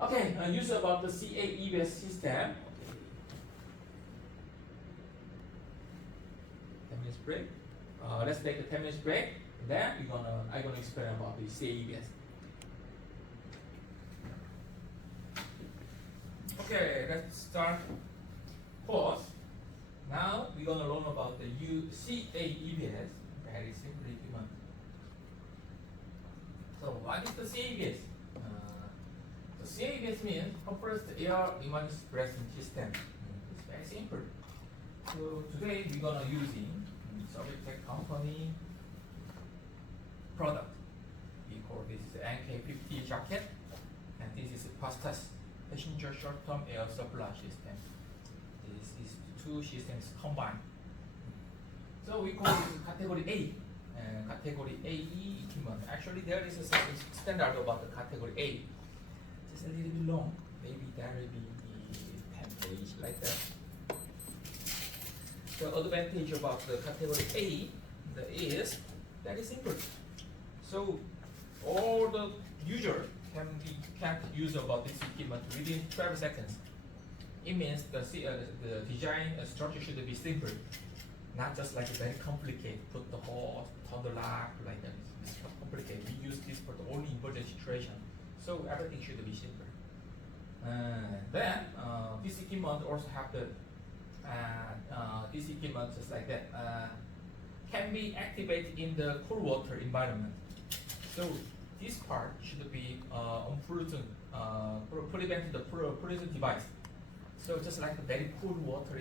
Okay, use about the CA-EBS system. 10 minutes break. Let's take a 10 minutes break. Then I'm gonna explain about the CA-EBS. Okay, let's start course. Now we're gonna learn about the CA-EBS. Very simple equipment. So what is the CA-EBS? The CA-EBS means compressed air image suppression system. It's very simple. So today we're gonna using Tech company product. We call this NK50 jacket, and this is fastest passenger short-term air supply system. This is the two systems combined. So we call this category A. Category AE equipment. Actually, there is a standard about the category A. Just a little bit long. Maybe that will be 10 page like that. The advantage about the category A is very simple. So all the user can't use about this equipment within 12 seconds. It means the design structure should be simple, not just like very complicated. Put the hose, turn the lock like that. It's complicated. We use this for the only emergency situation. So everything should be simple. Then this equipment also have the this equipment just like that can be activated in the cold water environment. So this part should be unfrozen, prevent the frozen device. So just like the very cool water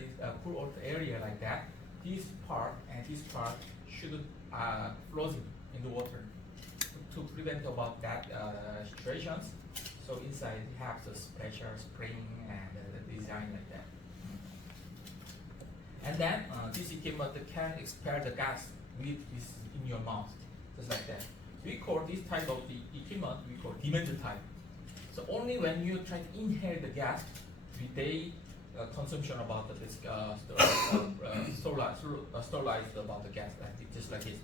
area like that, this part and this part should frozen in the water to prevent about that situations. So inside it has the special spring and the design like that. And then this equipment can expel the gas with this in your mouth, just like that. We call this type of the equipment we call demand type. So only when you try to inhale the gas, they consumption about this sterilized about the gas, like just like this,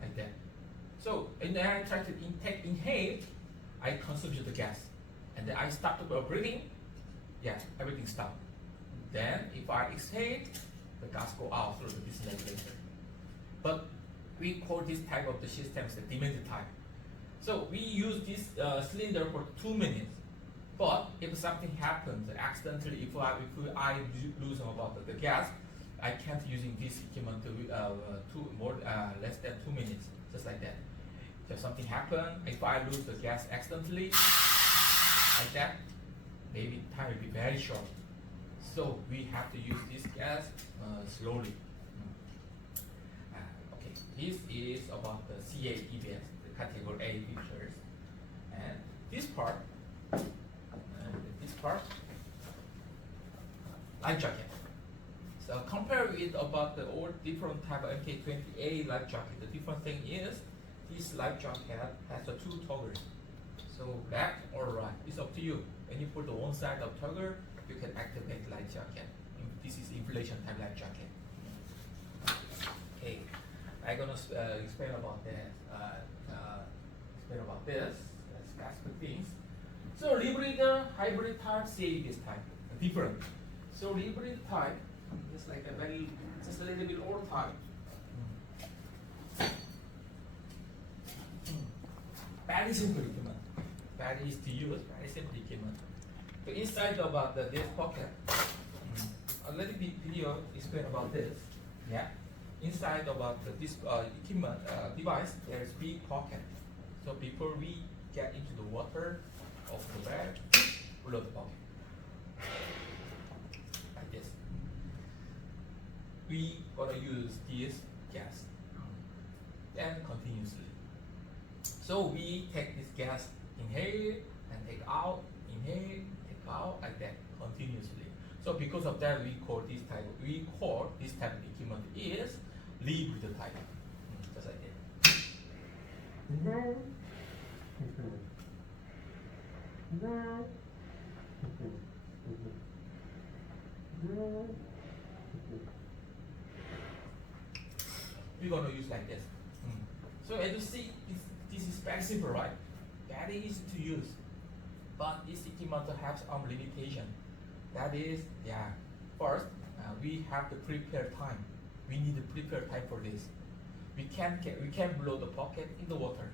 like that. So and then I try to inhale, I consume the gas, and then I stop the breathing. Yeah, everything stops. Then if I exhale, the gas go out through the ventilator. But we call this type of the systems the demand type. So we use this cylinder for 2 minutes. But if something happens accidentally, if I lose about the gas, I can't using this equipment to less than 2 minutes, just like that. So if something happens, if I lose the gas accidentally, like that, maybe time will be very short. So we have to use this gas slowly. Okay, this is about the CA-EBS, the category A features. And this part, life jacket. So compare with about the all different type of MK20A life jacket. The different thing is this life jacket has the 2 toggles. So left or right, it's up to you. When you put the one side of toggle, you can activate life jacket. This is inflation type life jacket. Okay, I'm gonna explain about that. Let's ask things. So rebreather, hybrid type, CA-EBS type, different. So rebreather type, just like just a little bit old type. Very simple equipment. Very easy to use, very simple equipment. So inside about this pocket, a little bit video explain about this. Yeah. Inside about this equipment device, there is big pocket. So before we get into the water of the bag, below the pocket, like this. We gonna use this gas and continuously. So we take this gas, inhale and take out, inhale, take out, like that continuously. So because of that, we call this type of equipment is rebreather type. Just like that. We're gonna use like this. So as you see, this is very simple, right? Very easy to use. But this sticky method has some limitation. That is, first, we have to prepare time. We need to prepare time for this. We can't blow the pocket in the water.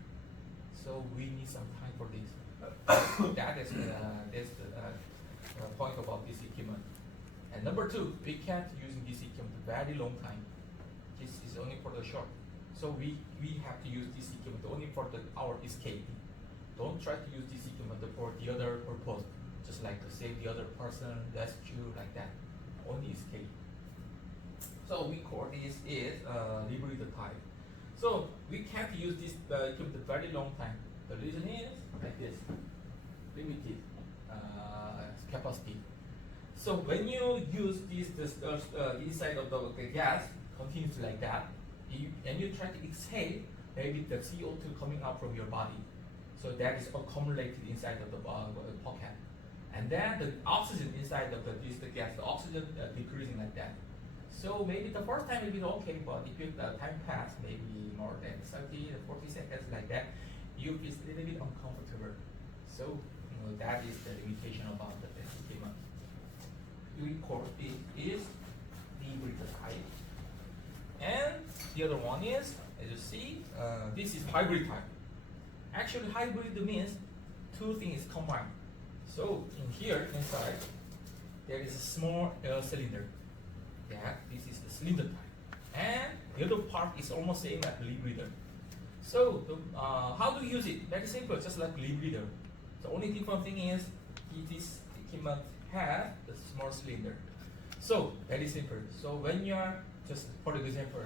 So we need some time for this. That is the point about this equipment. And number two, we can't use this equipment very long time. This is only for the short. So we have to use this equipment only for our escape. Don't try to use this equipment for the other purpose, just like to save the other person, rescue, like that. Only escape. So we call this is liberator type. So we can't use this equipment very long time. The reason is like this, limited capacity. So when you use this inside of the gas continues like that, and you try to exhale, maybe the CO2 coming out from your body. So that is accumulated inside of the pocket. And then the oxygen inside of the gas, the oxygen decreasing like that. So maybe the first time will be okay, but if time pass, maybe more than 30 or 40 seconds like that, you feel a little bit uncomfortable. So that is the limitation about the equipment. We call it is liberator type. And the other one is, as you see, this is hybrid type. Actually, hybrid means two things combined. So in here inside, there is a small air cylinder. This is the cylinder type, and the other part is almost same as liberator. So how do you use it? Very simple, just like liberator. The only different thing is this equipment has the small cylinder. So very simple. So when you are just for example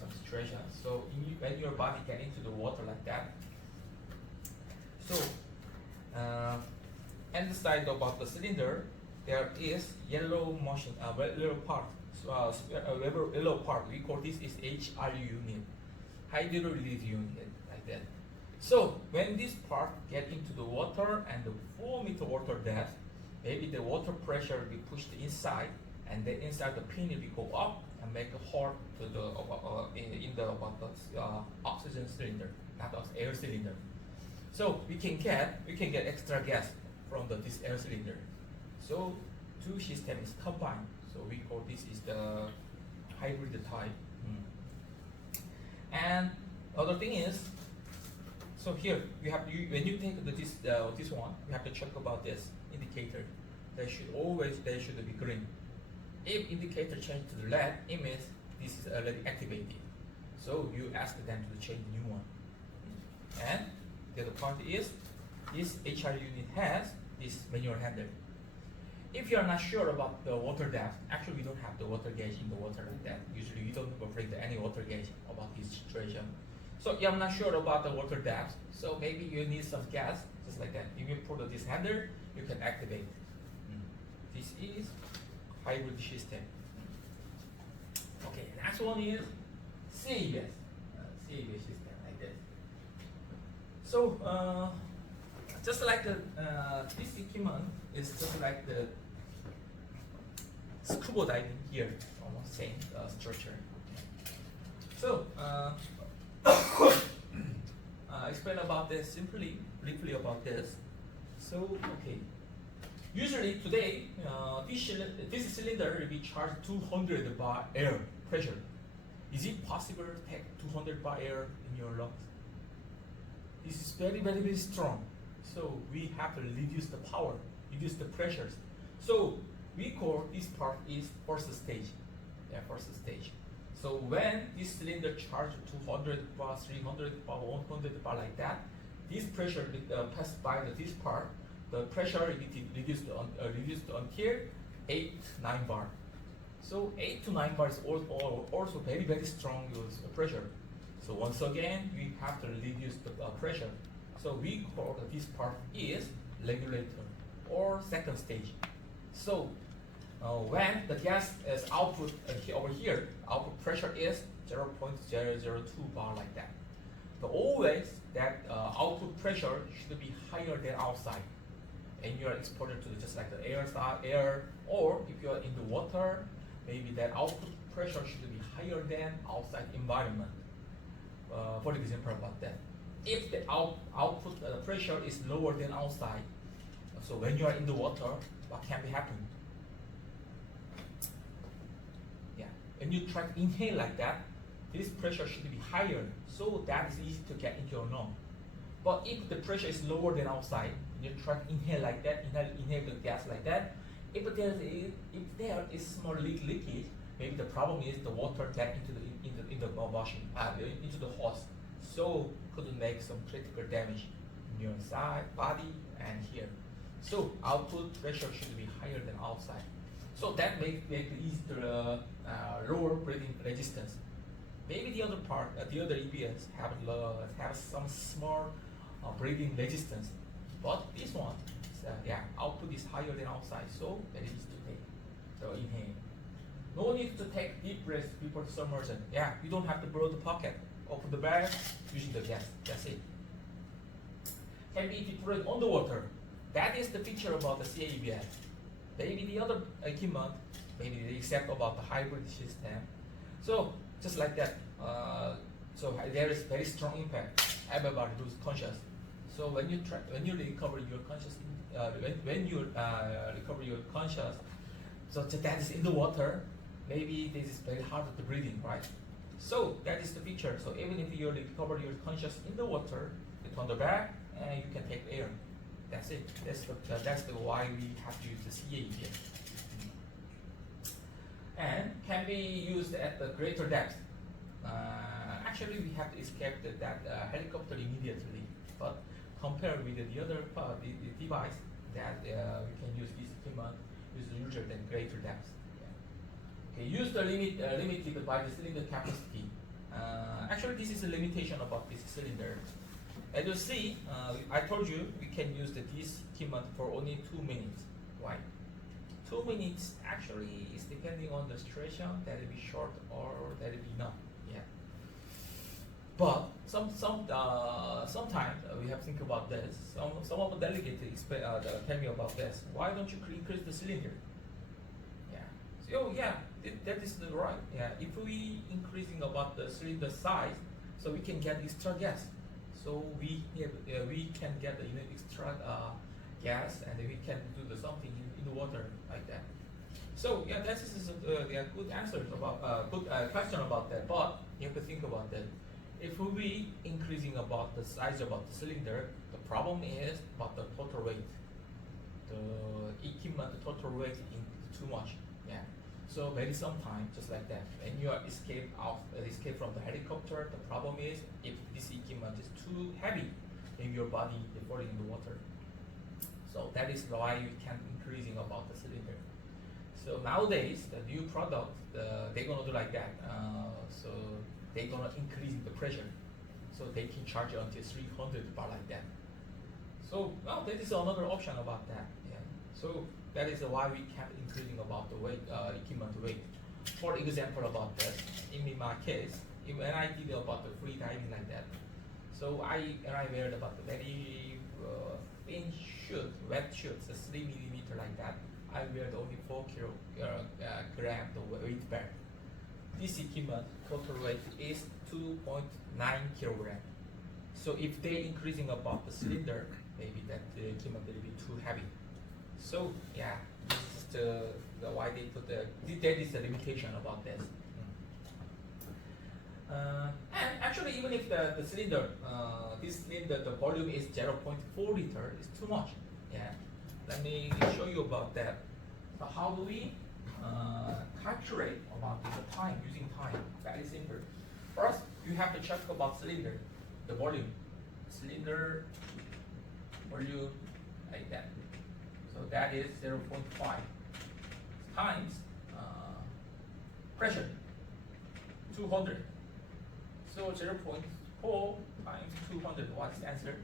some situation. So when your body get into the water like that. So and the side about the cylinder, there is yellow motion, yellow part. Yellow part. We call this is HRU unit, hydrolysis unit, like that. So when this part get into the water and the 4-meter water depth, maybe the water pressure will be pushed inside, and then inside the pin will go up and make a hole to the in the oxygen cylinder, not air cylinder. So we can get extra gas from this air cylinder. So two systems combined. So we call this is the hybrid type. And other thing is, so here we have when you take this one, you have to check about this indicator. They should be green. If indicator change to the red, it means this is already activated. So you ask them to change the new one. And the other part is this HR unit has this manual handle. If you are not sure about the water depth, actually we don't have the water gauge in the water like that. Usually you don't operate any water gauge about this situation. So if I'm not sure about the water depth, so maybe you need some gas, just like that. You can pull this handle, you can activate. This is hybrid system. Okay, next one is CABS. CABS system like this. So just like this equipment is just like the scuba diving here, almost same structure. So explain about this briefly about this. So okay, usually today this cylinder will be charged 200 bar air pressure. Is it possible to take 200 bar air in your lungs? This is very strong. So we have to reduce the power, reduce the pressures. So we call this part is first stage. First stage. So when this cylinder charged 200 bar, 300 bar, 100 bar like that, this pressure passed by this part. The pressure reduced until 8-9 bar. So 8 to 9 bar is also very strong pressure. So once again, we have to reduce the pressure. So we call this part is regulator or second stage. So when the gas is output over here, output pressure is 0.002 bar like that. But always that output pressure should be higher than outside. And you are exposed to just like the air, or if you are in the water, maybe that output pressure should be higher than outside environment. For example about that. if the output pressure is lower than outside, so when you are in the water, what can be happening? Yeah, when you try to inhale like that, this pressure should be higher, so that is easy to get into your lung. But if the pressure is lower than outside, you try to inhale like that, inhale the gas like that. If there is small leakage, maybe the problem is the water get into the machine, into the hose, so could make some critical damage in your side, body, and here. So output pressure should be higher than outside. So that make it easy to lower breathing resistance. Maybe the other part, the other EBS have some small breathing resistance, but this one, output is higher than outside, so that is to take the inhale. No need to take deep breaths before submersion. Yeah, you don't have to blow the pocket. Open the bag using the gas. That's it. Can be deployed on the water. That is the feature about the CAEBS. Maybe the other equipment, maybe they accept about the hybrid system. So just like that. So there is very strong impact. Everybody lose conscious. So when you recover your conscious, recover your conscious, so that is in the water. Maybe this is very hard to breathing, right? So that is the feature. So even if you recover your conscious in the water, you turn the back and you can take air. That's it. That's the why we have to use the CA here. And can be used at the greater depth. Actually, we have to escape that helicopter immediately. But compared with the other the device that we can use this equipment, use usually than greater depth. Okay, use the limited by the cylinder capacity. Actually, this is a limitation about this cylinder. As you see, I told you we can use this equipment for only 2 minutes. Why? 2 minutes actually is depending on the situation. That will be short or that will be not. Yeah. But sometimes we have to think about this. Some of the delegates tell me about this. Why don't you increase the cylinder? So that is the right. Yeah, if we increasing about the cylinder size, so we can get extra gas. So we can get the extra gas, and we can do something in the water like that. So yeah, that is good answers about good question about that. But you have to think about that. If we increasing about the size about the cylinder, the problem is about the total weight. The equipment total weight is too much. Yeah. So maybe sometime just like that, when you are escape from the helicopter, the problem is if this equipment is too heavy, maybe your body is falling in the water. So that is why we can increasing about the cylinder. So nowadays the new product they're gonna do like that. So they're gonna increase the pressure, so they can charge until 300 bar like that. So now that is another option about that. Yeah. So that is why we kept increasing about the weight, equipment weight. For example, about this, in my case, when I did about the free diving like that, so I wear about the very thin chute, wet chute, so 3 millimeter like that. I wear only 4 kilogram the weight belt. This equipment total weight is 2.9 kilogram. So if they increasing about the cylinder, maybe that the equipment will be too heavy. So yeah, this is the why they put that is the limitation about this. And actually, even if the cylinder, this cylinder, the volume is 0.4 liter, is too much. Yeah, let me show you about that. So how do we calculate about the time using time? Very simple. First, you have to check about cylinder, the volume, cylinder volume like that. So that is 0.5 times pressure, 200. So 0.4 times 200, what's the answer?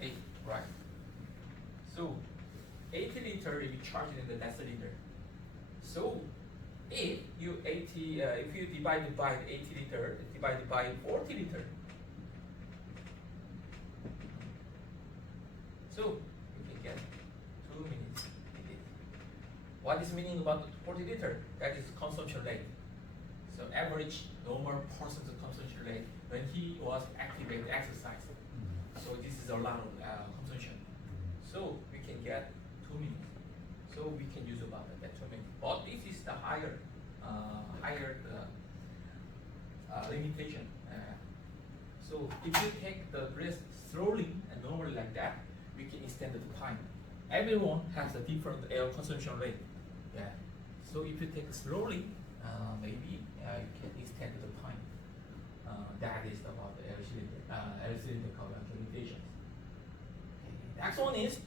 8, right? So 80 liter will be charged in that cylinder. So if you divide it by 80 liter, divided by 40 liter, so you can get 2 minutes. What is meaning about 40 liter? That is consumption rate. So average normal person's consumption rate when he was activated exercise. So this is a lot of consumption. So we can get 2 minutes. So we can use about that 2 minutes. But this is the higher limitation. So if you take the breath slowly and normally like that, we can extend the time. Everyone has a different air consumption rate. Yeah. So if you take slowly, maybe you can extend the time. That is about the air cylindrical limitations. Okay. Next one is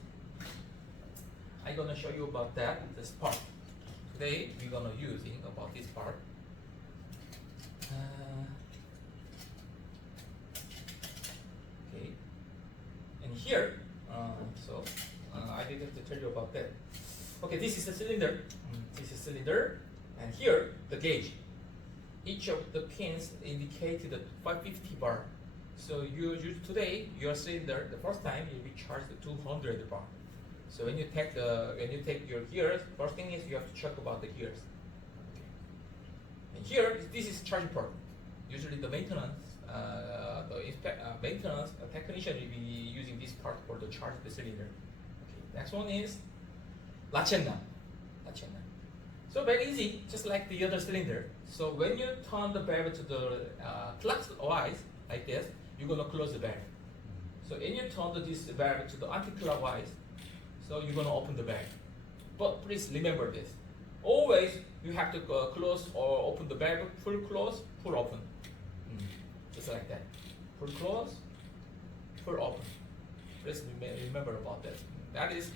I'm gonna show you about this part. Today we're gonna using about this part. Okay. And here, I didn't tell you about that. Okay, this is a cylinder. This is cylinder, and here the gauge. Each of the pins indicated the 550 bar. So today your cylinder, the first time you will be charged 200 bar. So when you take your gears, first thing is you have to check about the gears. Okay. And here this is charging port. Usually the maintenance technician will be using this part for the charge the cylinder. Okay. Next one is Lachenna. So very easy, just like the other cylinder. So when you turn the valve to the clockwise like this, you're gonna close the valve. So when you turn this valve to the anti-clockwise, so you're gonna open the valve. But please remember this: always you have to close or open the valve. Full close, full open, just like that. Full close, full open. Please remember about that. That is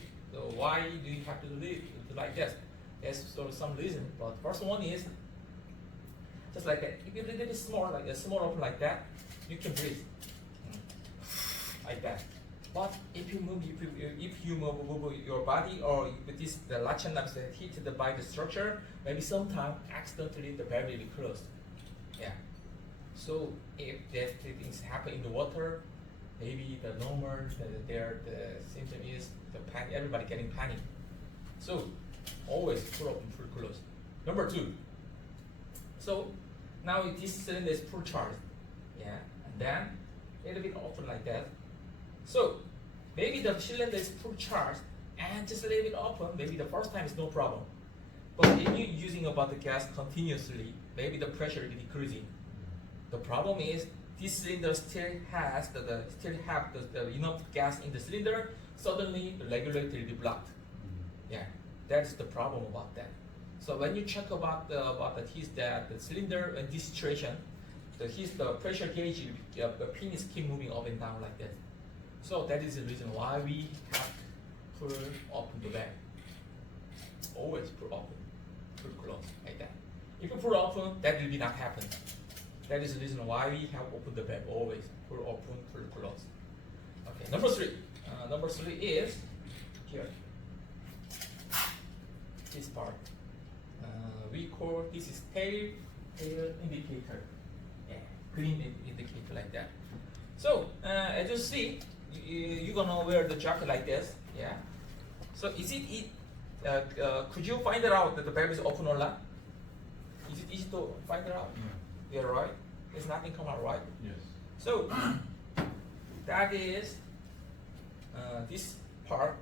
why do you have to do it like this? There's some reason, but first one is just like that. If you did it small, like a small open like that, you can breathe like that. But if you move your body, or if this the latch and hit by the structure, maybe sometime accidentally the valve will be closed. Yeah. So if that things happen in the water, maybe the symptom is the panic. Everybody getting panic. So always full open, full close. Number 2. So now this cylinder is full charged. Yeah, and then a little bit open like that. So maybe the cylinder is full charged and just a little bit open. Maybe the first time is no problem. But if you're using about the gas continuously, maybe the pressure will be decreasing. The problem is this cylinder still has the enough gas in the cylinder. Suddenly the regulator will be blocked. Yeah, that's the problem about that. So when you check about the cylinder in this situation, the pressure gauge, the pins keep moving up and down like that. So that is the reason why we have to pull open the valve. Always pull open, pull close like that. If you pull open, that will not happen. That is the reason why we have opened the valve. Always pull open, pull close. Okay, number 3. Number 3 is here. This part. We call this is tail indicator. Yeah, green indicator like that. So as you see, you're gonna wear the jacket like this. Yeah. So could you find out that the valve is open or not? Is it easy to find it out? Yeah, right. There's nothing come out, right? Yes. So that is this part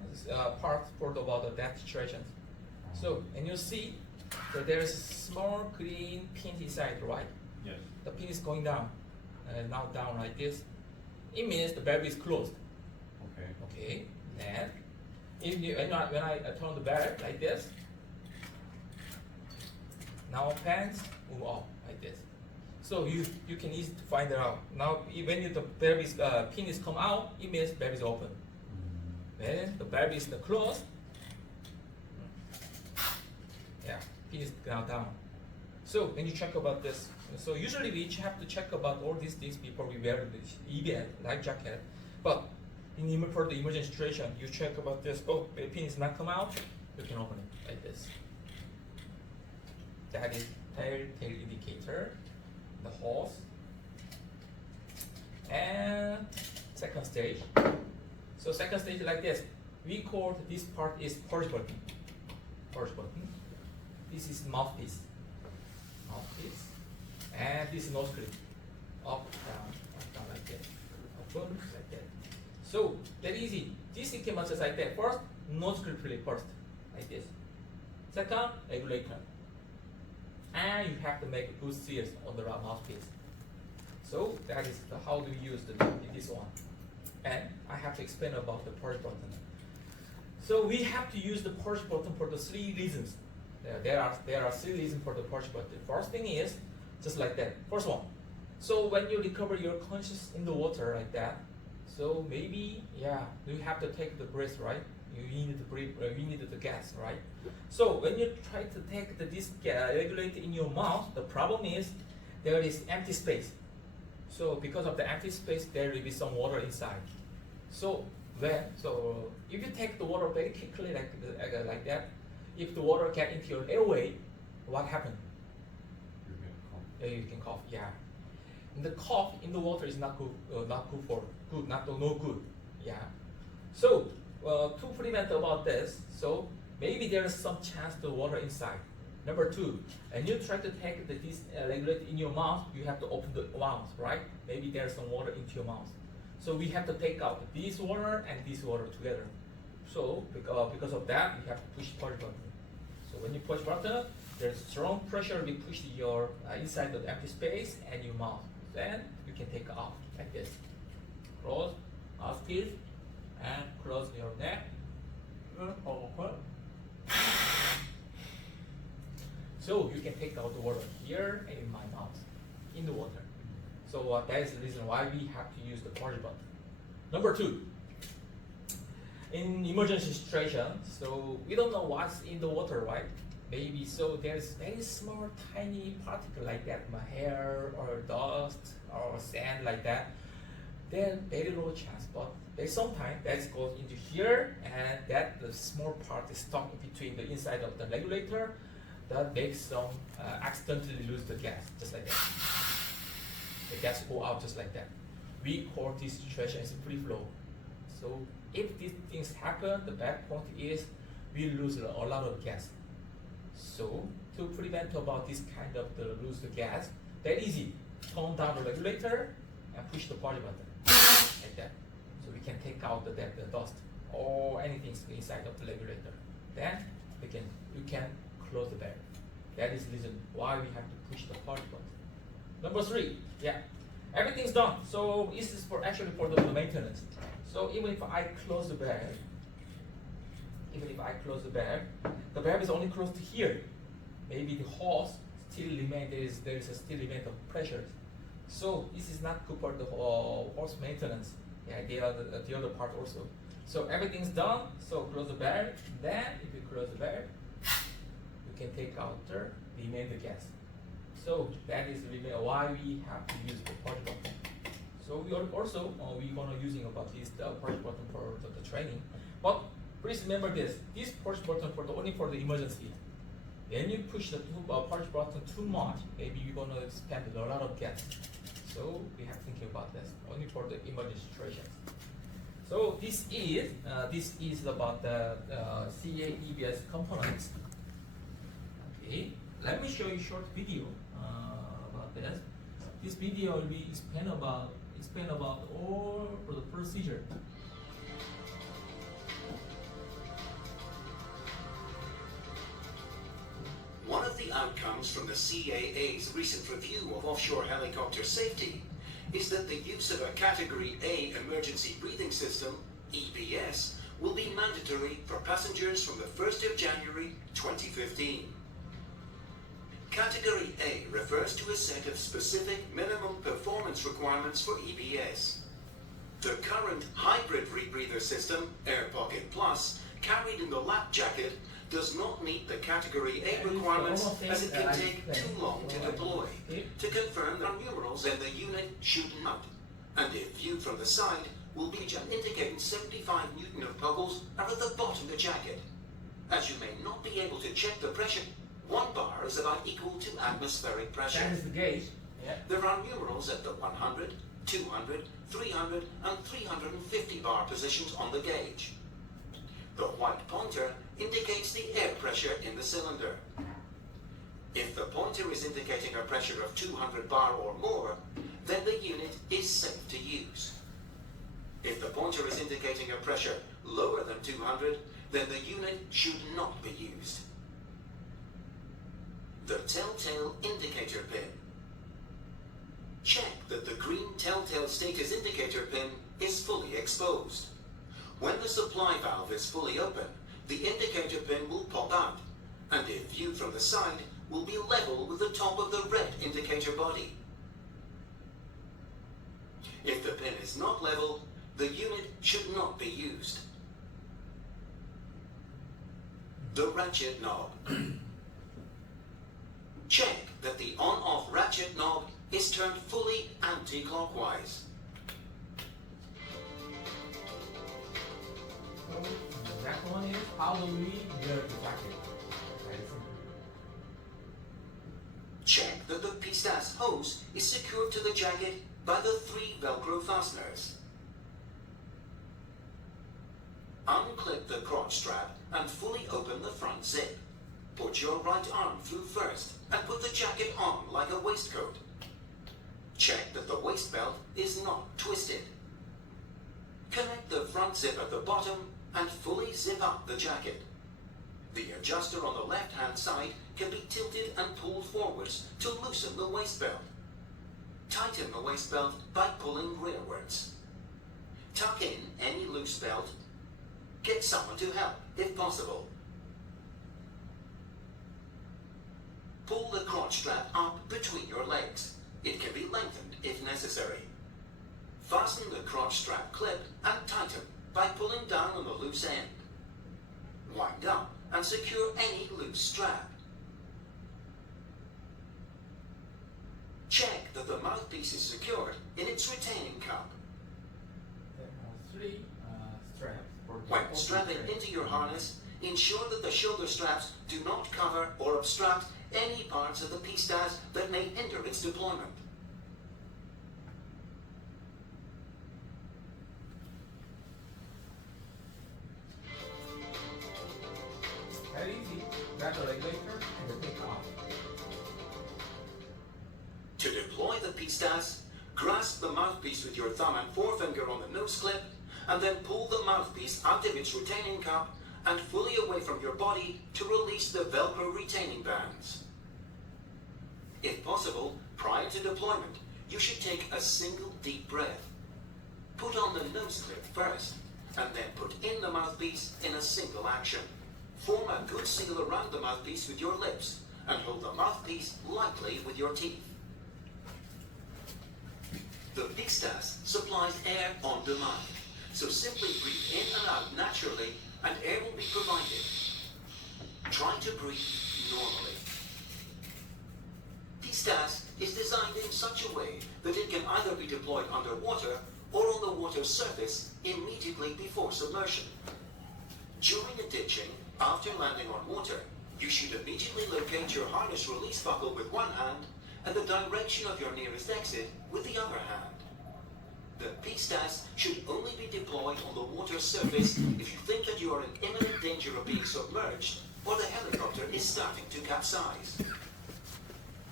for about that situation. So and you see that there is a small green pin inside, right? Yes. The pin is going down, now down like this. It means the valve is closed. Okay. Okay. Then when I turn the valve like this, now pans move up like this. So you can easily find it out. Now when the valve pin is come out, it means valve is open. When the valve is closed, yeah, pin is now down. So when you check about this, so usually we have to check about all these things before we wear the EBN life jacket. But for the emergency situation, you check about this. Oh, the pin is not come out. You can open it like this. That is tail indicator, the hose, and second stage. So second stage like this. We call this part is purge button. Purge button. This is mouthpiece. And this is nose clip. Up, down. So very easy. This equipment is like that. First, nose grip relay first, like this. Second, regulator. And you have to make a good seals on the mouthpiece. So that is how do you use this one. And I have to explain about the push button. So we have to use the push button for the 3 reasons. There are 3 reasons for the push button. First thing is just like that. First one. So when you recover your conscious in the water like that, so maybe you have to take the breath, right? You need to breathe. You need the gas, right? So when you try to take this regulate in your mouth, the problem is there is empty space. So because of the empty space, there will be some water inside. So if you take the water very quickly like that, if the water get into your airway, what happens? You can cough. Yeah. And the cough in the water is not good. No good. Yeah. So to prevent about this, so maybe there is some chance the water inside. Number 2, and you try to take this regulate in your mouth, you have to open the mouth, right? Maybe there's some water into your mouth. So we have to take out this water and this water together. So because of that, you have to push push button. So when you push button, there's strong pressure will push your inside the empty space and your mouth. Then you can take out like this. Close mouthpiece and close your neck. So you can take out the water here and in my mouth, in the water. So that is the reason why we have to use the push button. Number 2, in emergency situation, so we don't know what's in the water, right? Maybe so there's very small, tiny particle like that, my hair or dust or sand like that. Then very low chance, but there's sometimes that goes into here, and that the small part is stuck between the inside of the regulator. That makes some accidentally lose the gas, just like that. The gas go out just like that. We call this situation as free flow. So if these things happen, the bad point is we lose a lot of gas. So to prevent about this kind of lose the gas, that easy. Turn down the regulator and push the push button like that. So we can take out the dust or anything inside of the regulator. Then you can close the barrel. That is the reason why we have to push the push button. Number 3, everything's done. So this is actually for the maintenance. So even if I close the barrel, the valve is only closed here. Maybe the hose still remain. There is a still remain of pressure. So this is not good for the hose maintenance. The other part also. So everything's done. So close the valve. Then if you close the valve, you can take out the remaining gas. So that is why we have to use the push button. So we are also we're gonna using about this push button for the training. But please remember this push button only for the emergency. When you push the push button too much, maybe you're gonna spend a lot of gas. So we have to think about this only for the emergency situations. So this is about the CA EBS components. Okay, let me show you a short video about this. This video will be explain about all the procedure. One of the outcomes from the CAA's recent review of offshore helicopter safety is that the use of a Category A emergency breathing system, EBS, will be mandatory for passengers from the 1st of January 2015. Category A refers to a set of specific minimum performance requirements for EBS. The current hybrid rebreather system, Air Pocket Plus, carried in the lap jacket, does not meet the Category A requirements as it can take too long to deploy. To confirm that numerals in the unit should not, and if viewed from the side, will be indicating 75 Newton of bubbles are at the bottom of the jacket. As you may not be able to check the pressure, 1 bar is about equal to atmospheric pressure. That is the gauge. Yeah. There are numerals at the 100, 200, 300 and 350 bar positions on the gauge. The white pointer indicates the air pressure in the cylinder. If the pointer is indicating a pressure of 200 bar or more, then the unit is safe to use. If the pointer is indicating a pressure lower than 200, then the unit should not be used. The telltale indicator pin. Check that the green telltale status indicator pin is fully exposed. When the supply valve is fully open, the indicator pin will pop out, and if viewed from the side, will be level with the top of the red indicator body. If the pin is not level, the unit should not be used. The ratchet knob. Check that the on-off ratchet knob is turned fully anti-clockwise. So the next one is how do we wear the jacket? Check that the pistas hose is secured to the jacket by the 3 Velcro fasteners. Unclip the crotch strap and fully open the front zip. Put your right arm through first and put the jacket on like a waistcoat. Check that the waist belt is not twisted. Connect the front zip at the bottom and fully zip up the jacket. The adjuster on the left-hand side can be tilted and pulled forwards to loosen the waist belt. Tighten the waist belt by pulling rearwards. Tuck in any loose belt. Get someone to help if possible. Pull the crotch strap up between your legs. It can be lengthened if necessary. Fasten the crotch strap clip and tighten by pulling down on the loose end. Wind up and secure any loose strap. Check that the mouthpiece is secured in its retaining cup. There are 3 straps for the When strapping into your harness, ensure that the shoulder straps do not cover or obstruct any parts of the pistas that may hinder its deployment. Very easy. Grab the regulator and the take off. To deploy the pistas, grasp the mouthpiece with your thumb and forefinger on the nose clip, and then pull the mouthpiece out of its retaining cup and fully away from your body to release the Velcro retaining bands. If possible, prior to deployment, you should take a single deep breath. Put on the nose clip first, and then put in the mouthpiece in a single action. Form a good seal around the mouthpiece with your lips, and hold the mouthpiece lightly with your teeth. The pistas supplies air on demand, so simply breathe in and out naturally, and air will be provided. Try to breathe normally. Pistas is designed in such a way that it can either be deployed underwater or on the water surface immediately before submersion. During a ditching, after landing on water, you should immediately locate your harness release buckle with one hand and the direction of your nearest exit with the other hand. The pistas should only be deployed on the water surface if you think that you are in imminent danger of being submerged or the helicopter is starting to capsize.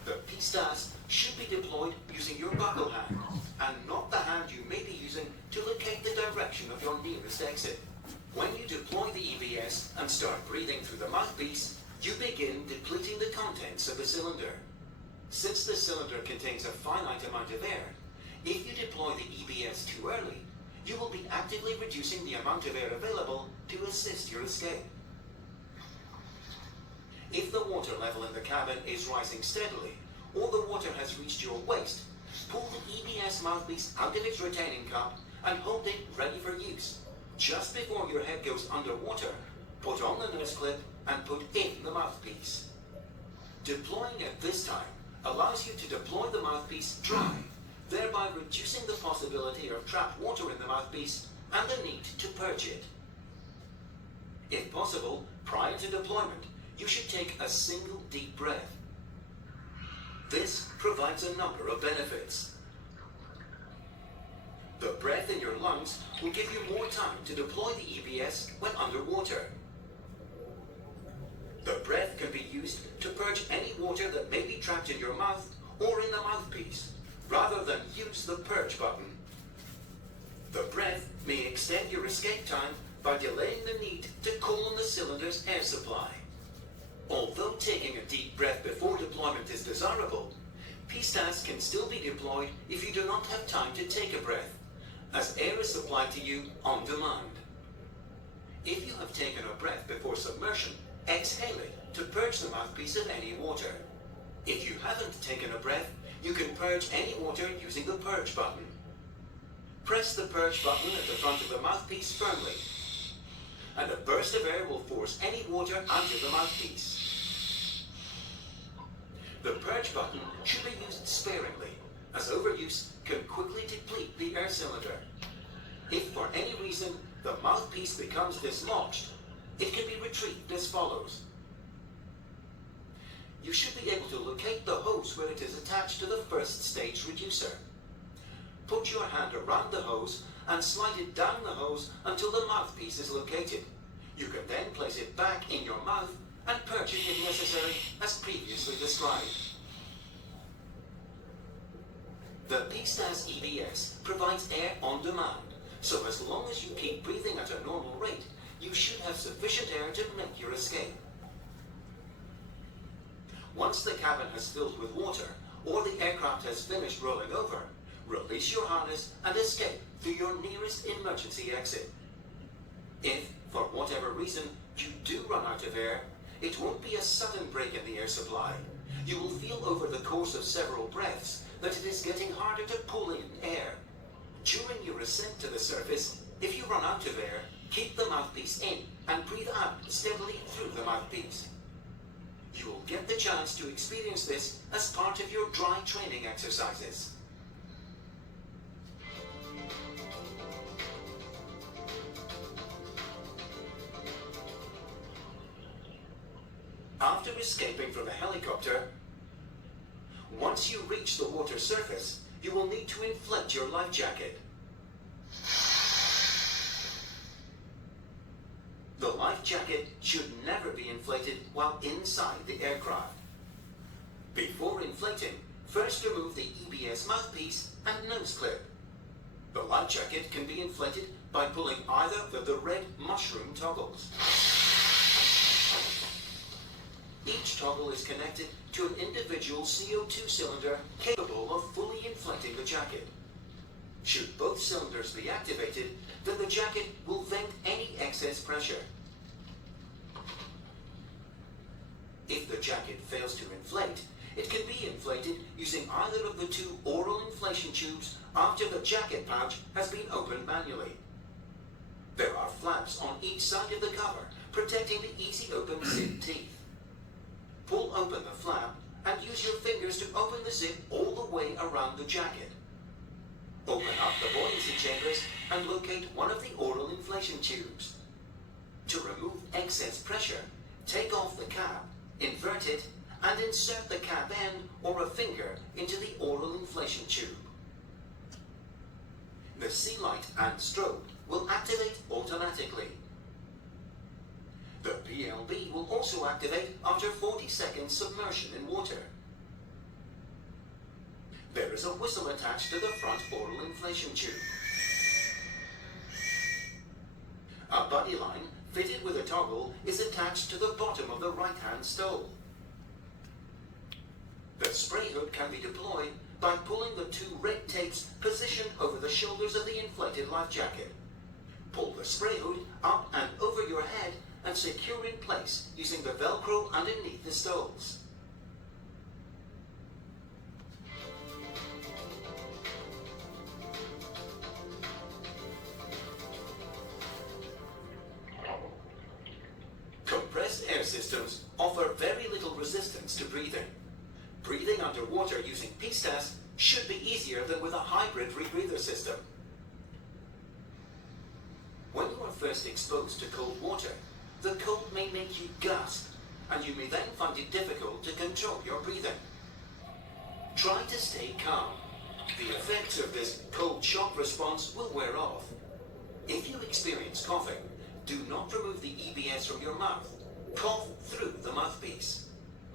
The pistas should be deployed using your buckle hand and not the hand you may be using to locate the direction of your nearest exit. When you deploy the EBS and start breathing through the mouthpiece, you begin depleting the contents of the cylinder. Since the cylinder contains a finite amount of air, if you deploy the EBS too early, you will be actively reducing the amount of air available to assist your escape. If the water level in the cabin is rising steadily, or the water has reached your waist, pull the EBS mouthpiece out of its retaining cup and hold it ready for use. Just before your head goes underwater, put on the nose clip and put in the mouthpiece. Deploying at this time allows you to deploy the mouthpiece dry, thereby reducing the possibility of trapped water in the mouthpiece and the need to purge it. If possible, prior to deployment, you should take a single deep breath. This provides a number of benefits. The breath in your lungs will give you more time to deploy the EBS when underwater. The breath can be used to purge any water that may be trapped in your mouth or in the mouthpiece, rather than use the purge button. The breath may extend your escape time by delaying the need to cool on the cylinder's air supply. Although taking a deep breath before deployment is desirable, PSTAS can still be deployed if you do not have time to take a breath, as air is supplied to you on demand. If you have taken a breath before submersion, exhale it to purge the mouthpiece of any water. If you haven't taken a breath, you can purge any water using the purge button. Press the purge button at the front of the mouthpiece firmly, and a burst of air will force any water out of the mouthpiece. The purge button should be used sparingly, as overuse can quickly deplete the air cylinder. If for any reason the mouthpiece becomes dislodged, it can be retrieved as follows. You should be able to locate the hose where it is attached to the first stage reducer. Put your hand around the hose and slide it down the hose until the mouthpiece is located. You can then place it back in your mouth and purge it if necessary, as previously described. The PSTAS EBS provides air on demand, so as long as you keep breathing at a normal rate, you should have sufficient air to make your escape. Once the cabin has filled with water, or the aircraft has finished rolling over, release your harness and escape through your nearest emergency exit. If, for whatever reason, you do run out of air, it won't be a sudden break in the air supply. You will feel over the course of several breaths that it is getting harder to pull in air. During your ascent to the surface, if you run out of air, keep the mouthpiece in and breathe out steadily through the mouthpiece. You will get the chance to experience this as part of your dry training exercises. After escaping from the helicopter, once you reach the water surface, you will need to inflate your life jacket. The life jacket should never be inflated while inside the aircraft. Before inflating, first remove the EBS mouthpiece and nose clip. The life jacket can be inflated by pulling either of the red mushroom toggles. Each toggle is connected to an individual CO2 cylinder capable of fully inflating the jacket. Should both cylinders be activated, then the jacket will vent any excess pressure. If the jacket fails to inflate, it can be inflated using either of the two oral inflation tubes after the jacket pouch has been opened manually. There are flaps on each side of the cover, protecting the easy open zip teeth. Pull open the flap and use your fingers to open the zip all the way around the jacket. Open up the buoyancy chambers and locate one of the oral inflation tubes. To remove excess pressure, take off the cap, invert it, and insert the cap end or a finger into the oral inflation tube. The sea light and strobe will activate automatically. The PLB will also activate after 40 seconds submersion in water. There is a whistle attached to the front oral inflation tube. A buddy line fitted with a toggle is attached to the bottom of the right-hand stole. The spray hood can be deployed by pulling the two red tapes positioned over the shoulders of the inflated life jacket. Pull the spray hood up and over your head and secure in place using the Velcro underneath the stoles. Compressed air systems offer very little resistance to breathing. Breathing underwater using PSTAS should be easier than with a hybrid rebreather system. When you are first exposed to cold water, the cold may make you gasp, and you may then find it difficult to control your breathing. Try to stay calm. The effects of this cold shock response will wear off. If you experience coughing, do not remove the EBS from your mouth. Cough through the mouthpiece.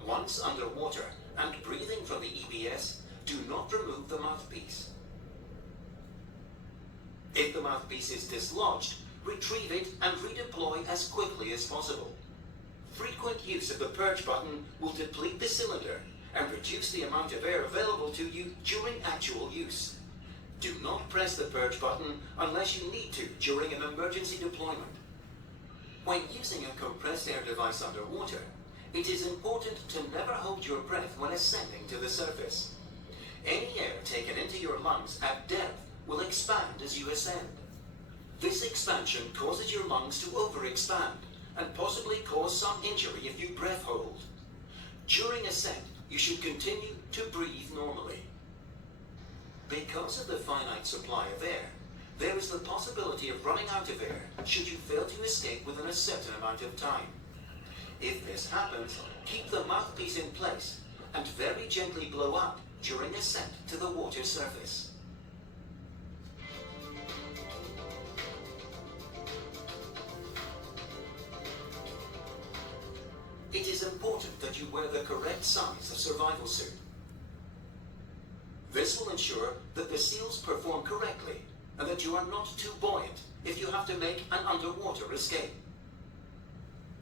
Once underwater and breathing from the EBS, do not remove the mouthpiece. If the mouthpiece is dislodged, retrieve it and redeploy as quickly as possible. Frequent use of the purge button will deplete the cylinder and reduce the amount of air available to you during actual use. Do not press the purge button unless you need to during an emergency deployment. When using a compressed air device underwater, it is important to never hold your breath when ascending to the surface. Any air taken into your lungs at depth will expand as you ascend. This expansion causes your lungs to overexpand and possibly cause some injury if you breath hold. During ascent, you should continue to breathe normally. Because of the finite supply of air, there is the possibility of running out of air should you fail to escape within a certain amount of time. If this happens, keep the mouthpiece in place and very gently blow up during ascent to the water surface. It is important that you wear the correct size of survival suit. This will ensure that the seals perform correctly and that you are not too buoyant if you have to make an underwater escape.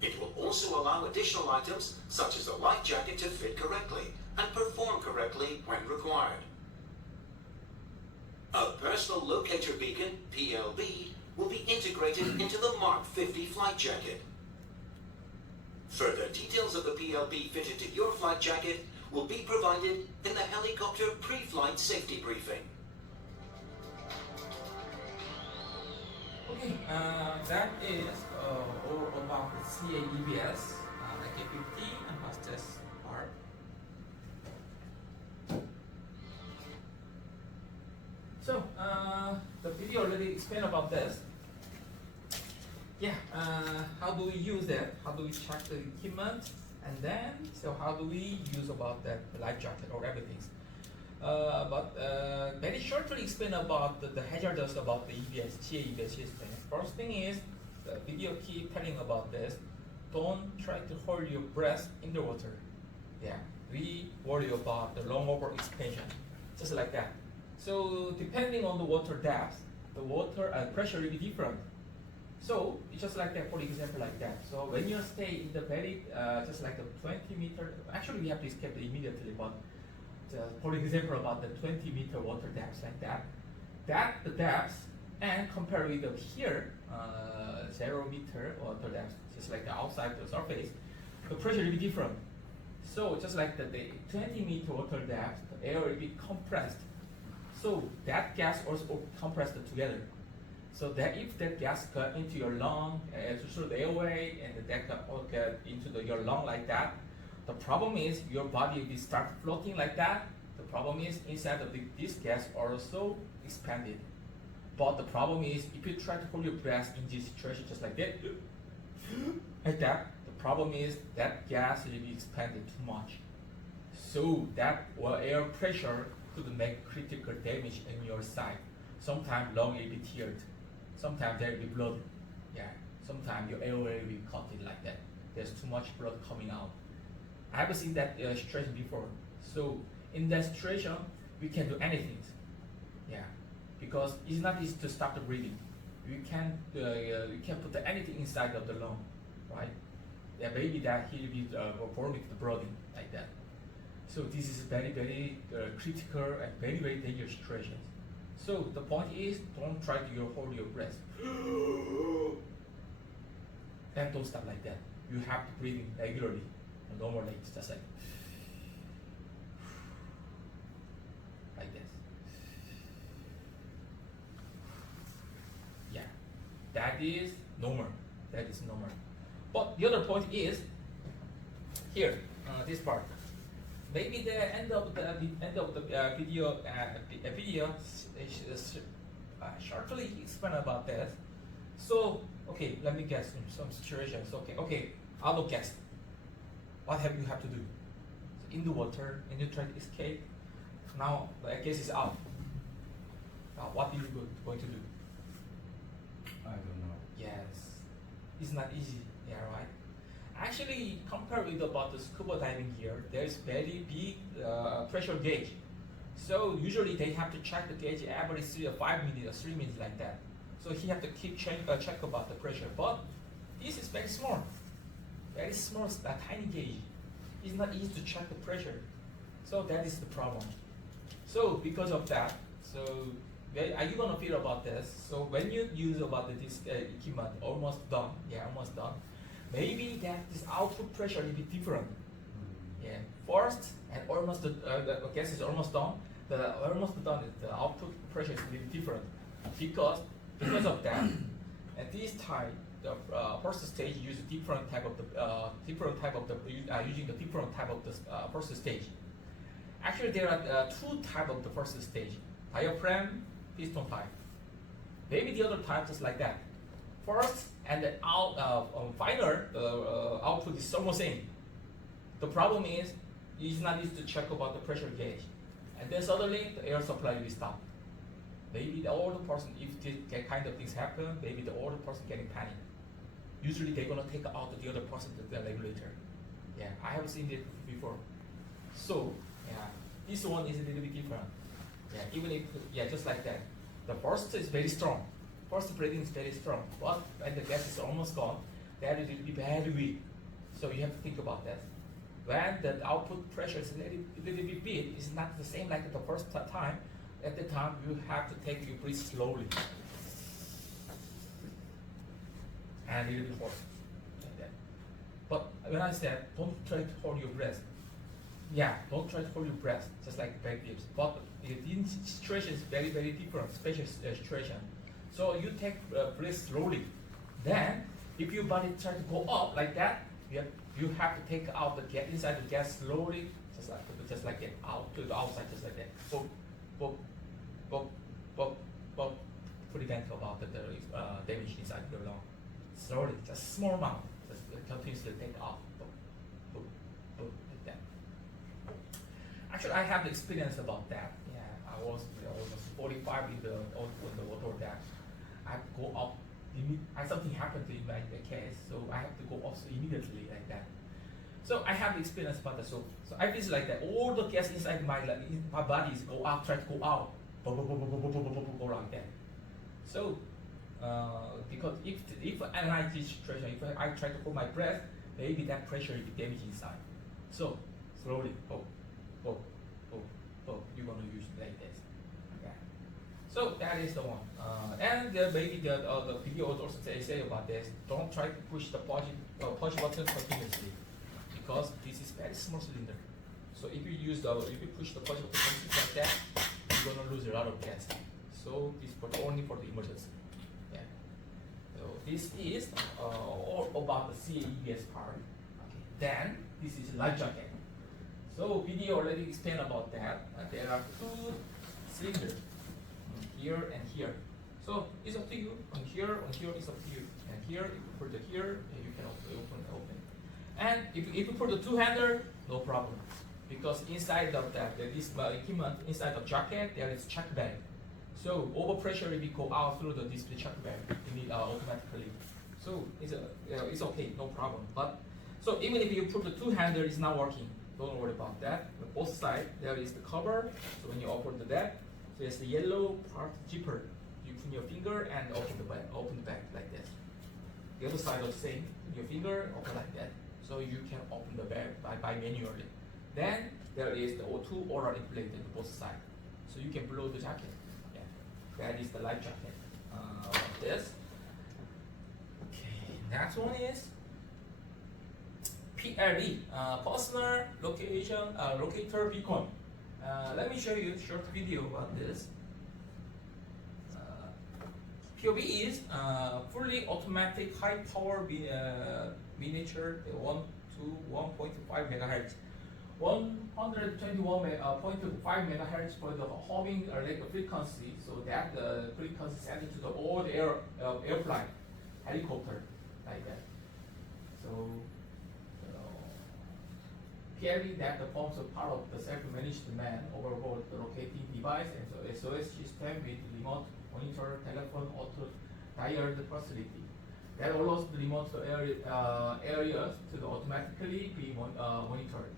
It will also allow additional items such as a life jacket to fit correctly and perform correctly when required. A personal locator beacon, PLB, will be integrated into the Mark 50 flight jacket. Further details of the PLB fitted to your flight jacket will be provided in the helicopter pre-flight safety briefing. Okay, that is all about the CAEBS, AK-50 and fastest part. So, the video already explained about this. Yeah, how do we use that? How do we check the equipment? And then, so how do we use about that life jacket or everything? But very shortly explain about the hazards about the EBS, CAEBS system. First thing is, the video keep telling about this. Don't try to hold your breath in the water. Yeah, we worry about the long over expansion, just like that. So depending on the water depth, the water pressure will be different. So it's just like that, for example, like that. So when you stay in the very, just like the 20 meter, actually we have to escape immediately, but for example about the 20 meter water depth like that, the depth and compare with the here, 0 meter water depth, just like the outside the surface, the pressure will be different. So just like the 20 meter water depth, the air will be compressed. So that gas also compressed together. So that if that gas got into your lung, through the airway, and that got into your lung like that, the problem is your body will start floating like that. The problem is inside of this gas also expanded. But the problem is if you try to hold your breath in this situation just like that, like that, the problem is that gas will be expanded too much. So that air pressure could make critical damage in your side. Sometimes lung will be teared. Sometimes there will be blood. Yeah. Sometimes your airway will be cut in like that. There's too much blood coming out. I've seen that situation before. So in that situation, we can do anything. Yeah. Because it's not easy to stop the breathing. We can put anything inside of the lung, right? Yeah, maybe that he will be performing the breathing like that. So this is very, very critical and very, very dangerous situation. So the point is, don't try to hold your breath. And don't stop like that. You have to breathe in regularly, normally, it's just like this. Yeah, that is normal. That is normal. But the other point is here, this part. Maybe the end of the video shortly explain about that. So okay, let me guess some situations. Okay, out of guess. What you have to do? So in the water, and you try to escape. Now the gas is out. Now what are you going to do? I don't know. Yes, it's not easy. Yeah, right. Actually, compared with about the scuba diving here, there's very big pressure gauge. So usually they have to check the gauge every 3 or 5 minutes or 3 minutes like that. So he have to keep check about the pressure. But this is very small, tiny gauge. It's not easy to check the pressure. So that is the problem. So because of that, so are you gonna feel about this? So when you use about this equipment, almost done, almost done. Maybe that this output pressure will be different. Yeah, first and almost the gas is almost done. The almost done, the output pressure is a little different because of that. At this time, the first stage use different type of the using the different type of the first stage. Actually, there are two type of the first stage: diaphragm, piston type. Maybe the other type is like that. First and the final output is almost same. The problem is it's not easy to check about the pressure gauge, and then suddenly the air supply will stop. Maybe the older person, if this kind of things happen, maybe the older person getting panic. Usually they're gonna take out the other person, the regulator. Yeah, I have seen it before. So yeah, this one is a little bit different. Yeah, even if just like that. The first is very strong. First breathing is very strong, but when the gas is almost gone, that will be very weak. So you have to think about that. When the output pressure is a little bit big, it's not the same like the first time. At the time, you have to breathe slowly. And a little bit force, like that. But when I said, don't try to hold your breath. Yeah, don't try to hold your breath, just like back dips. But the situation is very, very different, special situation. So you take breath slowly. Then, if your body try to go up like that, you have to take out the gas inside the gas slowly, just like that, out to the outside, just like that. So, prevent about the damage inside the lung. Slowly, just small amount, just continuously take out. Like that. Actually, I have the experience about that. Yeah, I was almost 45 in the water that I go up. Something happened in my case, so I have to go up immediately like that. So I have the experience about that. So I feel like that all the gas inside my body is go out, try to go out, go like that. So because if I analyze this situation, if I try to hold my breath, maybe that pressure will be damaged inside. So slowly, you're gonna use it like this. Okay. So that is the one. And maybe the video also say about this. Don't try to push the push button continuously because this is very small cylinder. So if you push the push button like that, you're gonna lose a lot of gas. So this is only for the emergency. Yeah. So this is all about the CAES part. Okay. Then this is life jacket. So video already explained about that. There are two cylinders, here and here. So it's up to you. On here it's up to you. And here, if you put it here, you can open. And if you put the two-hander, no problem. Because inside of this equipment, inside the jacket, there is check bag. So overpressure will go out through the display check bag automatically. So it's okay, no problem. But so even if you put the two-hander, it's not working. Don't worry about that. On both sides, there is the cover. So when you open that, so it's the yellow part zipper. You put your finger and open the back like this. The other side is the same. Put your finger, open like that. So you can open the bag by manually. Then there is the O2 oral inflated on both sides. So you can blow the jacket. Yeah. That is the life jacket. This. Okay. Next one is PLB, personal locator beacon. Let me show you a short video about this. POB is fully automatic high power miniature 1 to 1.5 megahertz. 121.5 megahertz for the homing frequency, so that the frequency sent to the old airplane, helicopter, like that. So PLB that forms a part of the self-managed man overboard the locating device and so SOS system with remote monitor, telephone, auto dialed facility that allows the remote areas to automatically be monitored.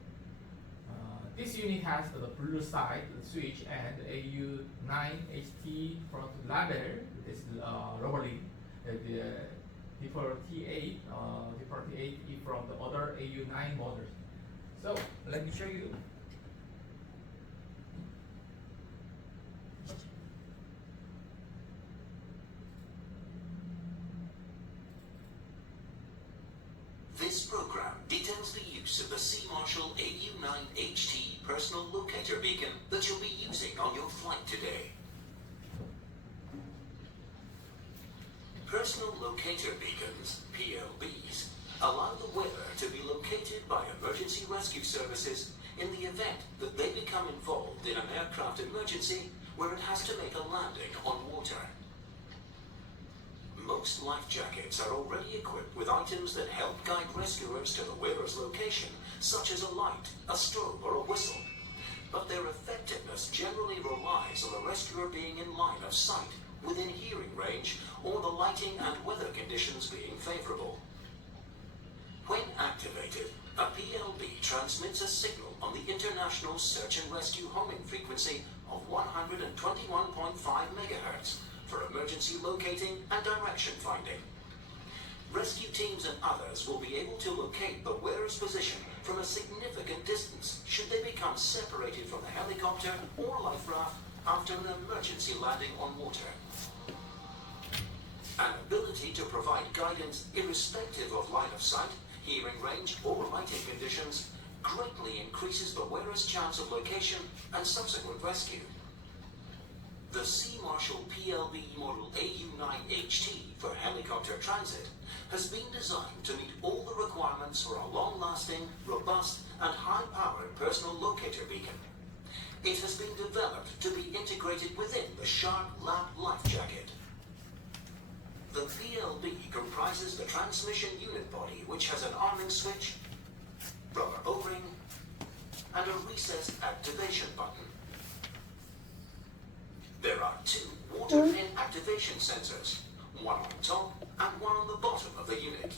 This unit has the blue side the switch and AU9HT front label. This rubber properly. Different T8 from the other AU9 models. So let me show you. This program details the use of the C Marshall AU9HT personal locator beacon that you'll be using on your flight today. Personal locator beacons, PLBs, allow the wearer to be located by emergency rescue services in the event that they become involved in an aircraft emergency where it has to make a landing on water. Most life jackets are already equipped with items that help guide rescuers to the wearer's location, such as a light, a strobe, or a whistle. But their effectiveness generally relies on the rescuer being in line of sight, within hearing range, or the lighting and weather conditions being favorable. When activated, a PLB transmits a signal on the International Search and Rescue homing frequency of 121.5 MHz for emergency locating and direction finding. Rescue teams and others will be able to locate the wearer's position from a significant distance should they become separated from the helicopter or life raft after an emergency landing on water. An ability to provide guidance irrespective of line of sight, hearing range, or lighting conditions greatly increases the wearer's chance of location and subsequent rescue. The C Marshall PLB model AU9HT for helicopter transit has been designed to meet all the requirements for a long-lasting, robust, and high-powered personal locator beacon. It has been developed to be integrated within the Shark Lab life jacket. The PLB comprises the transmission unit body, which has an arming switch, rubber O-ring, and a recessed activation button. There are two water pin activation sensors, one on top and one on the bottom of the unit.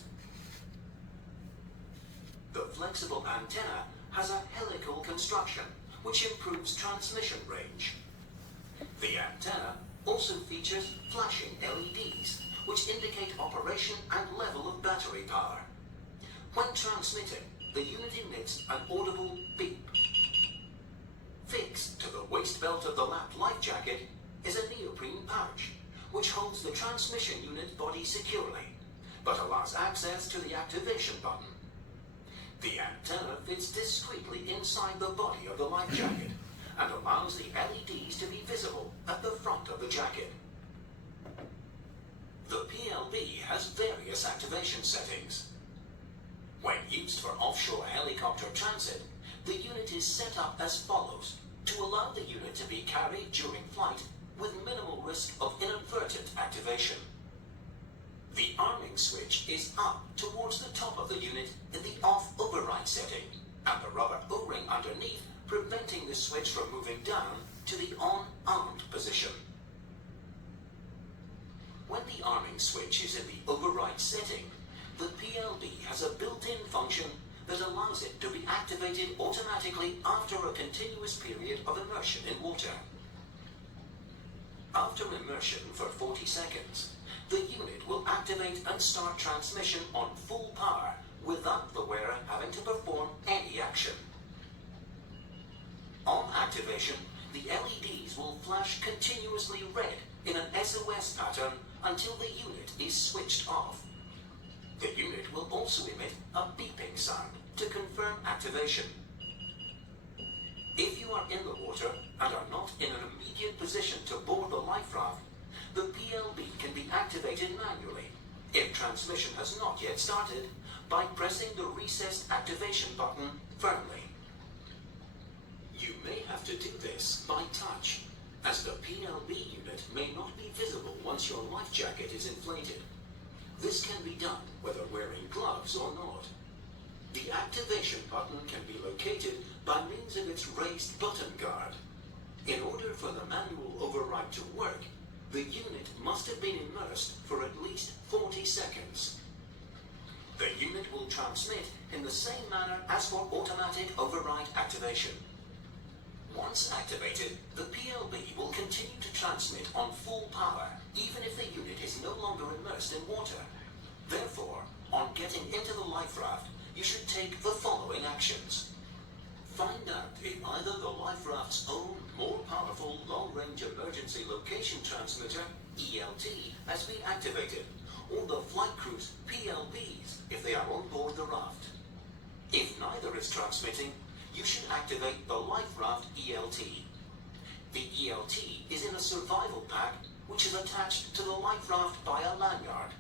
The flexible antenna has a helical construction, which improves transmission range. The antenna also features flashing LEDs, which indicate operation and level of battery power. When transmitting, the unit emits an audible beep. Fixed to the waist belt of the lap life jacket is a neoprene pouch, which holds the transmission unit body securely, but allows access to the activation button. The antenna fits discreetly inside the body of the life jacket and allows the LEDs to be visible at the front of the jacket. The PLB has various activation settings. When used for offshore helicopter transit, the unit is set up as follows to allow the unit to be carried during flight with minimal risk of inadvertent activation. The arming switch is up towards the top of the unit in the off override setting, and the rubber O-ring underneath preventing the switch from moving down to the on-armed position. When the arming switch is in the override setting, the PLB has a built-in function that allows it to be activated automatically after a continuous period of immersion in water. After immersion for 40 seconds, the unit will activate and start transmission on full power without the wearer having to perform any action. On activation, the LEDs will flash continuously red in an SOS pattern until the unit is switched off. The unit will also emit a beeping sound to confirm activation. If you are in the water and are not in an immediate position to board the life raft, the PLB can be activated manually, if transmission has not yet started, by pressing the recessed activation button firmly. You may have to do this by touch, as the PLB unit may not be visible once your life jacket is inflated. This can be done whether wearing gloves or not. The activation button can be located by means of its raised button guard. In order for the manual override to work, the unit must have been immersed for at least 40 seconds. The unit will transmit in the same manner as for automatic override activation. Once activated, the PLB will continue to transmit on full power, even if the unit is no longer immersed in water. Therefore, on getting into the life raft, you should take the following actions. Find out if either the life raft's own more powerful long-range emergency location transmitter, ELT, has been activated, or the flight crew's PLBs if they are on board the raft. If neither is transmitting, you should activate the life raft ELT. The ELT is in a survival pack which is attached to the life raft by a lanyard.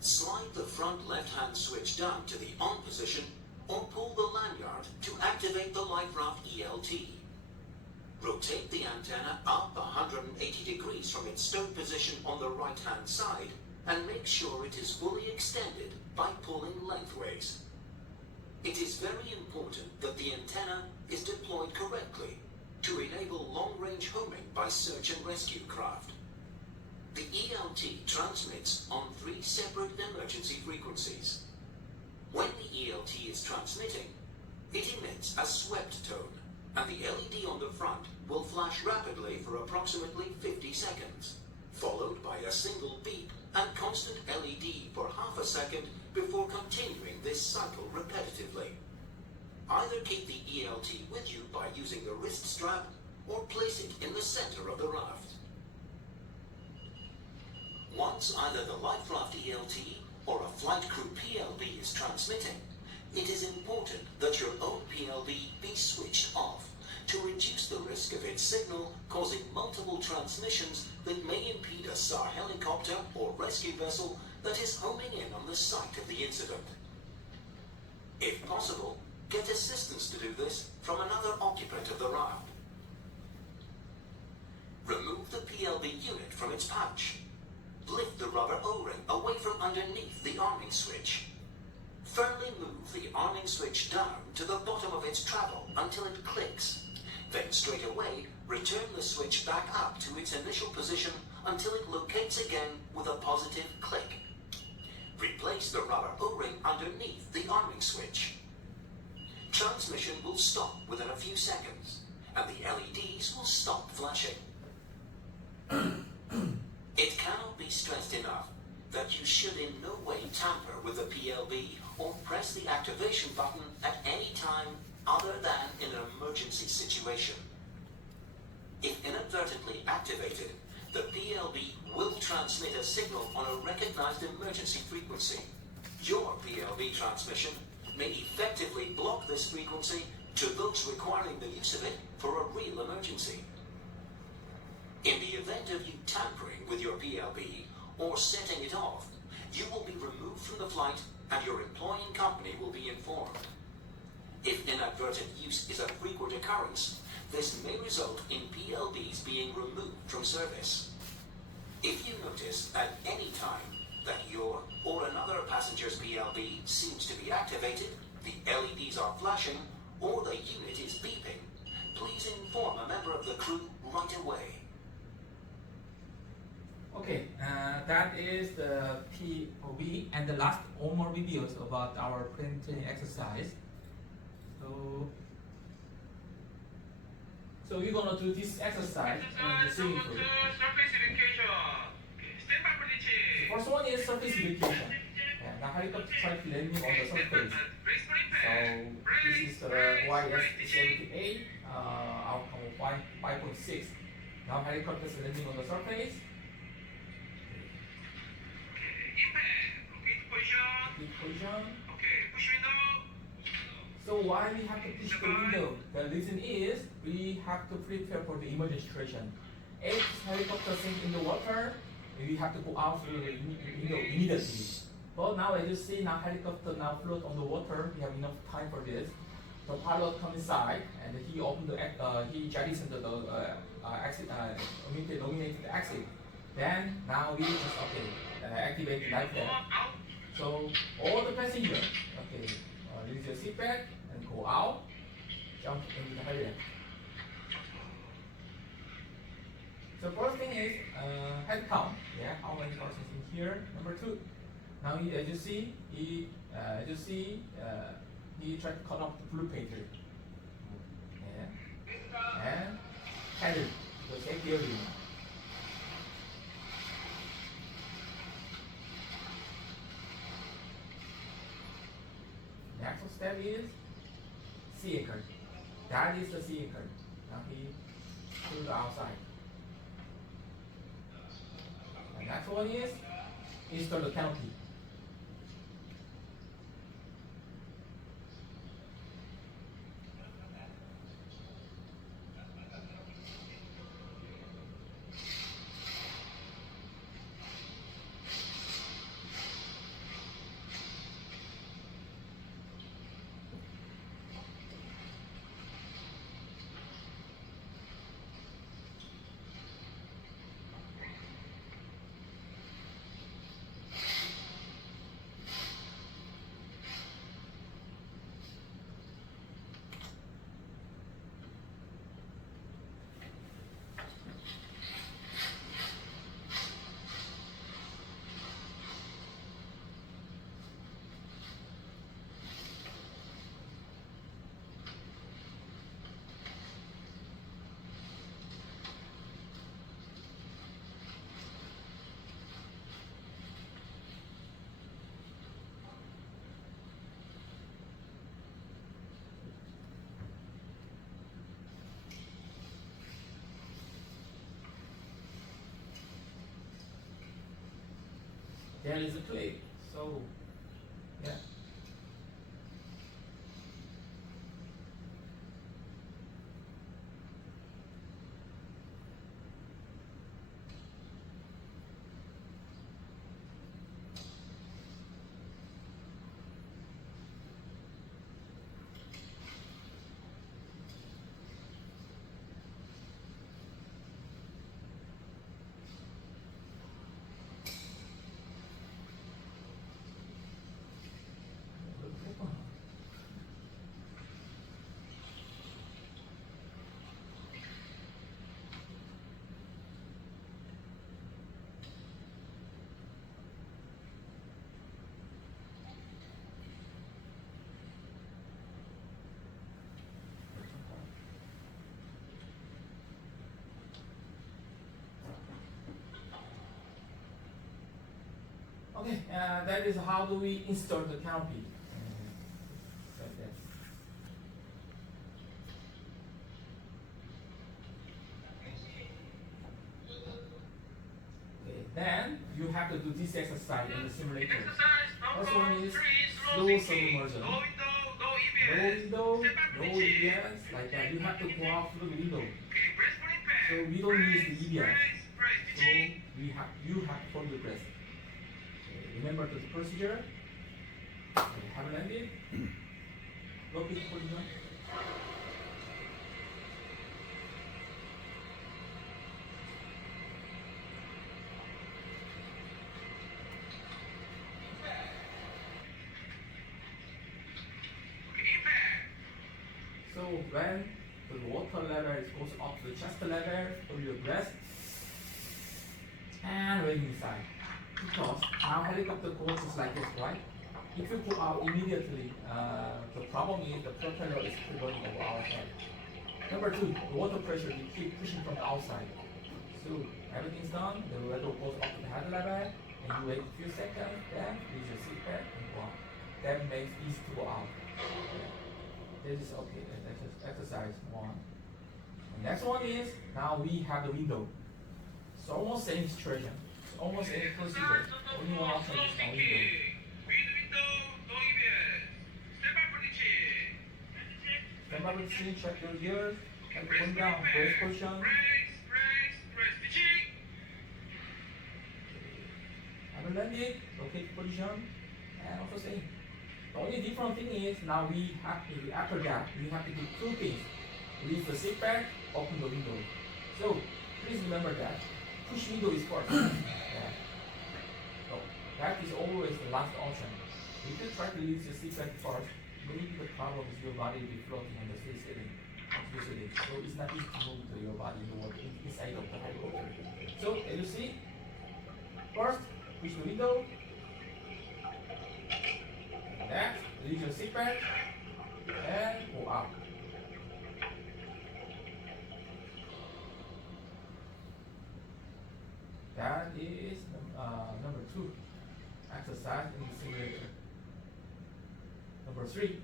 Slide the front left-hand switch down to the on position or pull the lanyard to activate the life raft ELT. Rotate the antenna up 180 degrees from its stowed position on the right-hand side and make sure it is fully extended by pulling lengthways. It is very important that the antenna is deployed correctly to enable long-range homing by search and rescue craft. The ELT transmits on 3 separate emergency frequencies. When the ELT is transmitting, it emits a swept tone, and the LED on the front will flash rapidly for approximately 50 seconds, followed by a single beep and constant LED for half a second before continuing this cycle repetitively. Either keep the ELT with you by using the wrist strap or place it in the center of the raft. Once either the life raft ELT or a flight crew PLB is transmitting, it is important that your own PLB be switched off to reduce the risk of its signal causing multiple transmissions that may impede a SAR helicopter or rescue vessel that is homing in on the site of the incident. If possible, get assistance to do this from another occupant of the raft. Remove the PLB unit from its pouch. Lift the rubber O-ring away from underneath the arming switch. Firmly move the arming switch down to the bottom of its travel until it clicks. Then straight away, return the switch back up to its initial position until it locates again with a positive click. Replace the rubber O-ring underneath the arming switch. Transmission will stop within a few seconds, and the LEDs will stop flashing. It cannot be stressed enough that you should in no way tamper with the PLB or press the activation button at any time other than in an emergency situation. If inadvertently activated, the PLB will transmit a signal on a recognized emergency frequency. Your PLB transmission may effectively block this frequency to those requiring the use of it for a real emergency. In the event of you tampering with your PLB or setting it off, you will be removed from the flight and your employing company will be informed. If inadvertent use is a frequent occurrence, this may result in PLBs being removed from service. If you notice at any time that your or another passenger's PLB seems to be activated, the LEDs are flashing, or the unit is beeping, please inform a member of the crew right away. Okay, that is the POV, and the last one more videos about our printing exercise. So we're gonna do this exercise in the swimming pool. Surface education. Standby for the check. The first one is surface education. And now helicopter try to landing on the surface. So this is the YS-78, outcome 5.6. Now helicopter is landing on the surface. Impact. Okay, position. Keep position. Okay, push window. So why we have to push the window? The reason is we have to prepare for the emergency situation. If helicopter sink in the water, we have to go out through the window immediately. But now as you see, now helicopter now float on the water. We have enough time for this. The pilot come inside and he opened the he jettisoned the exit, nominated exit. Then now we just activate the life raft. So all the passengers, release your seatbelt and go out, jump into the heli. So first thing is head count. Yeah, how many persons in here? Number 2. Now as you see, he tried to cut off the blue pager. Yeah. And headed to the same building. next step is C anchor. That is the C anchor. Now he to the outside. The next one is install the canopy. There is a clip. So yeah. Okay, that is how do we install the canopy. Like that. Okay, then you have to do this exercise in the simulator. Exercise First one number is 3, slow slow sinking. submersion. No window, no No EBS. window, Step back no from the chair. EBS, like that. You have to go out through the window. Okay, press for impact. So we don't use the EBS. Press, So you have to follow the press. Okay, remember the procedure. Okay, have landed. Locate position. Okay, impact. So when the water level goes up to the chest level, hold your breath and raise inside. Because now helicopter goes just like this, right? If you go out immediately, the problem is the propeller is still running over our head. Number two, the water pressure you keep pushing from the outside. So everything's done, the weather goes up to the head level, and you wait a few seconds, then use your seat belt and go out. That makes it easy to go out. This is okay, that's exercise one. The next one is, now we have the window. It's almost same situation. It's almost same procedure. Only one option Slow is now window. sinking. Window, no EBS. Step back from the chair. Stand by with the scene, check your ears, and Press one for down, impact. brace position. Press. Pitching. Have a landing, locate position, and also same. The only different thing is now we have to, after that, we have to do two things. Release the seat belt, open the window. So please remember that. Push window is first. Yeah. So that is always the last option. If you try to release the seat belt first, maybe the problem is your body will be floating on the free sitting. So it's not easy to move to your body inside of the helicopter. So as you see, first push the window. Next, release your seat belt and go out. That is number two, exercise in the simulator. Number 3.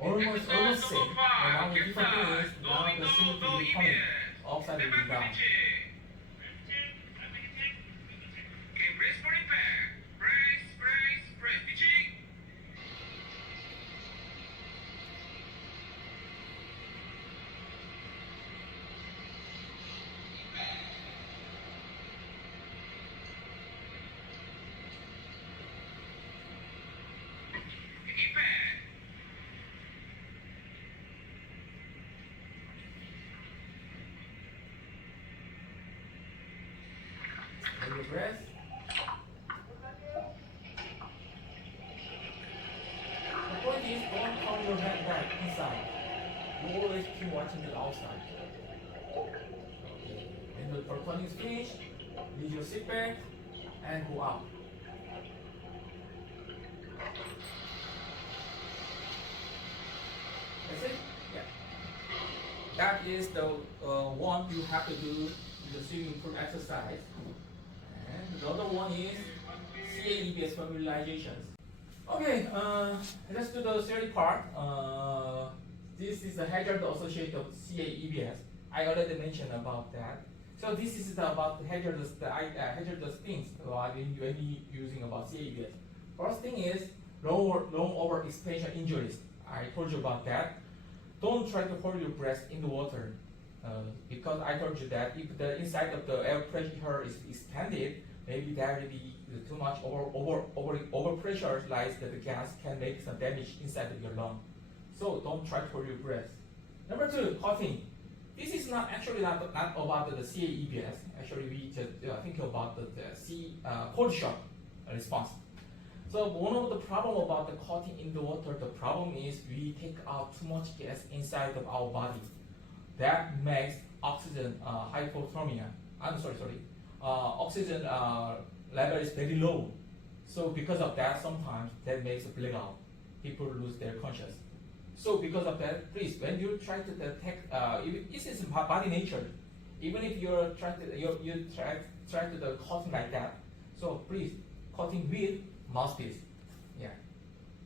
Almost same. And now the different thing is now the symmetry will be coming. Outside will be down. Okay, brace for impact. Brace. Pitching. Impact. Take a breath. The point is, don't turn your head back inside. You always keep watching the outside. Okay. When the turning is finished, leave your seat back and go out. That's it? Yeah. That is the one you have to do in the swimming pool exercise. And the other one is CAEBS familiarizations. Okay, let's do the theory part. This is the hazard associated with CAEBS. I already mentioned about that. So this is about the hazardous things when you using about CAEBS. First thing is long over expansion injuries. I told you about that. Don't try to hold your breath in the water because I told you that if the inside of the air pressure is expanded, maybe there will be too much over pressure, like that the gas can make some damage inside of your lung. So don't try to hold your breath. Number 2, coughing. This is not about the CAEBS. Actually, we just think about the cold shock response. So one of the problem about the coughing in the water, the problem is we take out too much gas inside of our body. That makes oxygen hypothermia. Oxygen level is very low. So because of that, sometimes that makes a blackout. People lose their conscious. So because of that, please, when you try to detect, this is body nature. Even if you're trying to the coughing like that, so please, coughing with mouthpiece. Yeah,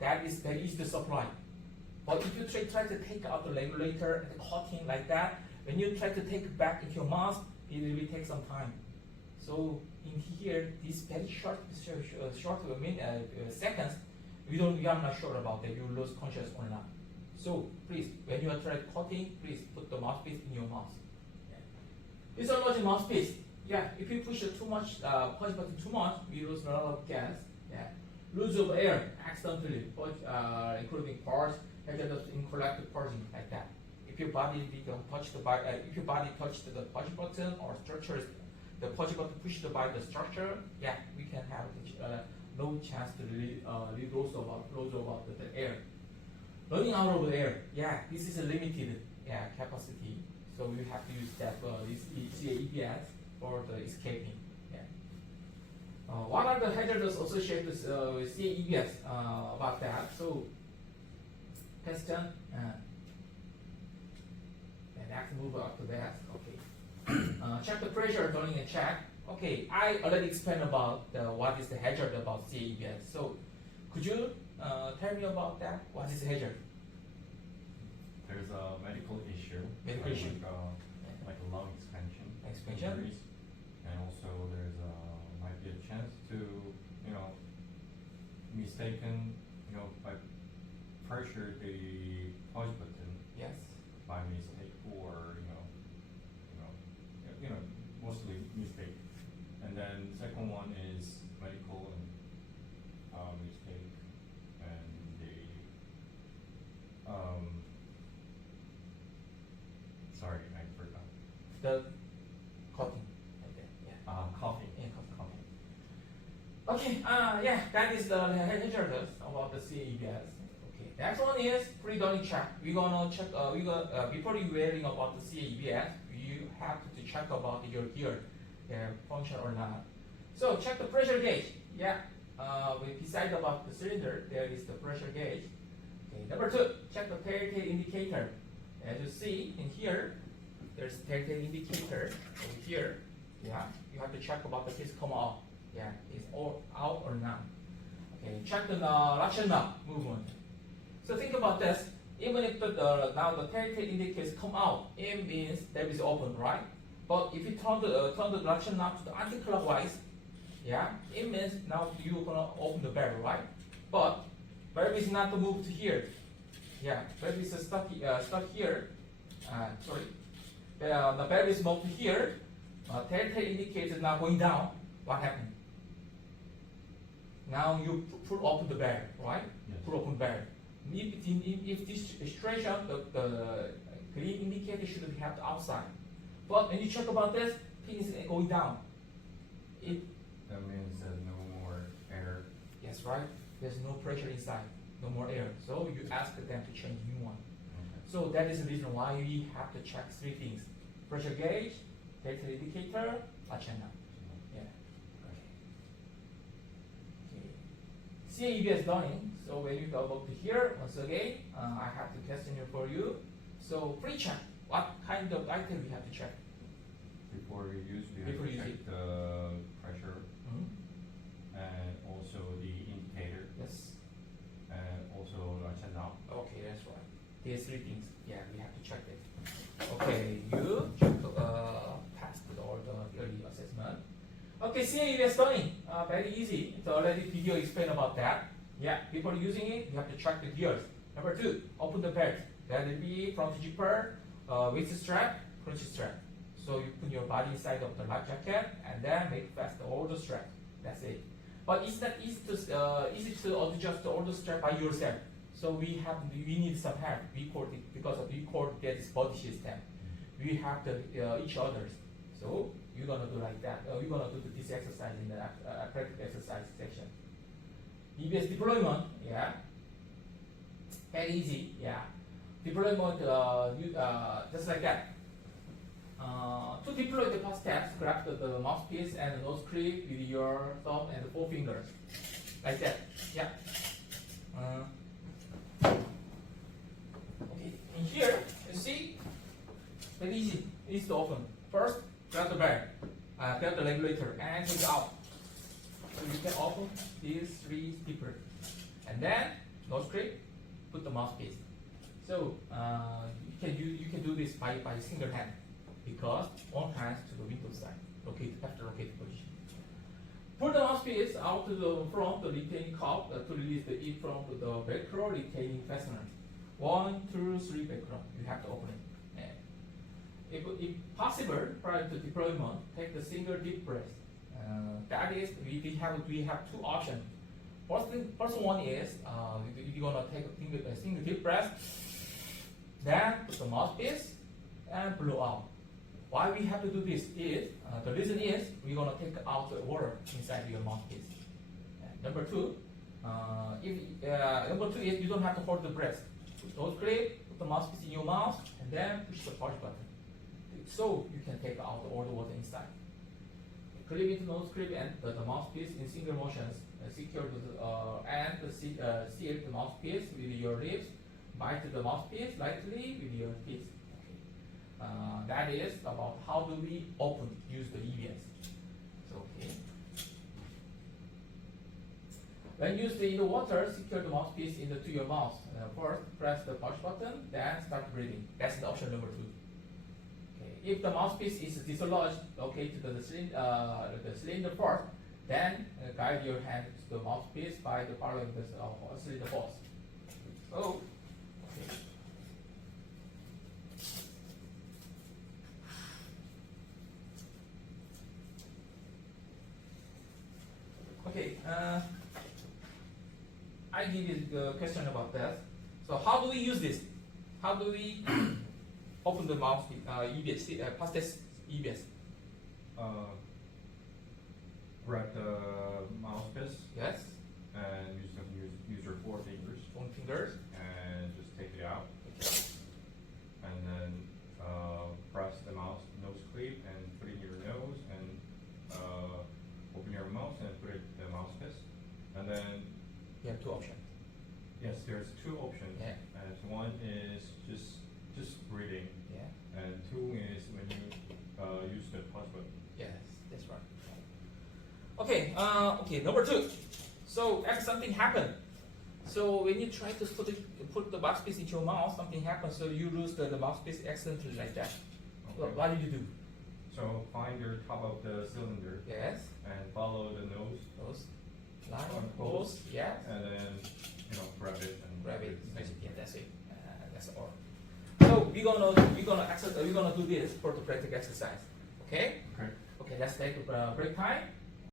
that is the supply. But if you try to take out the regulator and the coughing like that, when you try to take it back into your mouth, it will take some time. So in here, this very short seconds, we are not sure about that you lose conscious or not. So please, when you are trying coughing, please put the mouthpiece in your mouth. Yeah. Physiology mouthpiece. Yeah, if you push it too much, push button too much, we lose a lot of gas. Yeah, lose of air accidentally, including parts, hazardous incorrect purging like that. If your body touched the push button or structures, the push button pushed by the structure, yeah, we can have no chance to really lose about the air. Running out of air, yeah, this is a limited capacity, so we have to use that this CAEBS for the escaping. Yeah. What are the hazards associated with CAEBS about that? So, question, and next move up to that. Okay. Check the pressure during a check. Okay, I already explained about what is the hazard about CAEBS. So, could you tell me about that? What is hazard? There's a medical issue. Medical issue. Like a lung expansion. Expansion. Injuries. And also there's might be a chance to, mistaken, by pressure the pause button. Yes. By mistake or, mostly mistake. And then second one is medical and mistake and the sorry, I forgot. The coughing. Okay. Yeah. Coughing. Yeah, coughing. Okay. Yeah, that is the hazards about the CAEBS. Okay. Next one is pre-downing check. We're gonna check. Before you wearing about the CAEBS, you have to check about your gear, function or not. So check the pressure gauge. Yeah. Beside about the cylinder, there is the pressure gauge. Okay. Number 2, check the telltale indicator. As you see in here, there's telltale indicator over here. Yeah. You have to check about the piece come out. Yeah. It's all out or not. Okay. Check the ratchet knob movement. So think about this. Even if now the telltale indicators come out, it means valve is open, right? But if you turn the direction now to the anti-clockwise, yeah, it means now you're gonna open the valve, right? But valve is not moved to here. Yeah, valve is stuck here. Sorry. The valve is moved to here. Telltale indicator now going down. What happened? Now you pull open the valve, right? Yes. Pull open valve. If this situation, the green indicator should be have the outside. But when you check about this, pin is going down. That means there's no more air. Yes, right? There's no pressure inside, no more air. So you ask them to change new one. Okay. So that is the reason why we have to check three things: pressure gauge, telltale indicator, channel. Yeah. Okay. CAEBS done. So when you go up to here, once again, I have the questionnaire for you. So pre-check, what kind of item we have to check? Before we use, we have Before to you check use the pressure Mhm. and also the indicator Yes. and also the channel. Okay, that's right. These three things. Yeah, we have to check it. Okay, you passed all the early assessment. Okay, CAEBS done. Very easy. It's already video explained about that. Yeah, before using it, you have to check the gears. Number two, open the belt. That will be front zipper, waist strap, crotch strap. So you put your body inside of the life jacket and then make fast all the strap. That's it. But it's not easy to adjust all the strap by yourself. So we need some help. Because of we get this body system. We have each others. So you're gonna do like that. You're gonna do this exercise in the practical exercise section. EBS deployment, yeah, very easy, yeah. Deployment, just like that. To deploy the first steps, grab the mouthpiece and the nose clip with your thumb and the forefinger, like that, yeah. Okay, in here, you see, very easy. It's to open. First, grab the bag, grab the regulator, and take it out. So you can open these three zippers, and then nose clip, put the mouthpiece. So you can do this by single hand, because one hand to the window side, after rotate position. Pull the mouthpiece out to the front, the retaining cup to release the E from the Velcro retaining fastener. 1, 2, 3 Velcro. You have to open it. And if possible, prior to deployment, take the single deep breath. That is, we have two options. First one is you're gonna take a single deep breath, then put the mouthpiece and blow out. Why we have to do this is the reason is we're gonna take out the water inside your mouthpiece. And number two is you don't have to hold the breath. Nose clip, put the mouthpiece in your mouth, and then push the push button. So you can take out all the water inside. Clip into nose clip and the mouthpiece in single motions. Secure seal the mouthpiece with your lips. Bite the mouthpiece lightly with your teeth. Okay. That is about how do we use the EBS. So, okay. When used in the water, secure the mouthpiece to your mouth. First, press the push button, then start breathing. That's the option number 2. Okay. If the mouthpiece is dislodged, to the cylinder first, then guide your hand to the mouthpiece by following the cylinder force. So, okay. I give you the question about that. So how do we use this? How do we open the mouthpiece, EBS, past test EBS? Grab the mouthpiece. Yes. And use your 4 fingers. 4 fingers. And just take it out. Okay. And then press the nose clip and put it in your nose and open your mouth and put it in the mouthpiece. And then You have 2 options. yes, there's 2 options. Yeah. And one is just breathing. Yeah. And 2 is when you use the push button. Yes, that's right. Okay. Okay. Number 2. So if something happened, So when you try to put the mouthpiece into your mouth, something happens. So you lose the mouthpiece accidentally like that. Okay. What did you do? So find your top of the cylinder Yes. and follow the nose, Close. Line. Close. Close. Yes. and then grab it and Grab it. Thank you. Yeah, that's it. That's all. So we're gonna do this for the practical exercise. Okay. Okay. Okay. Let's take a break time.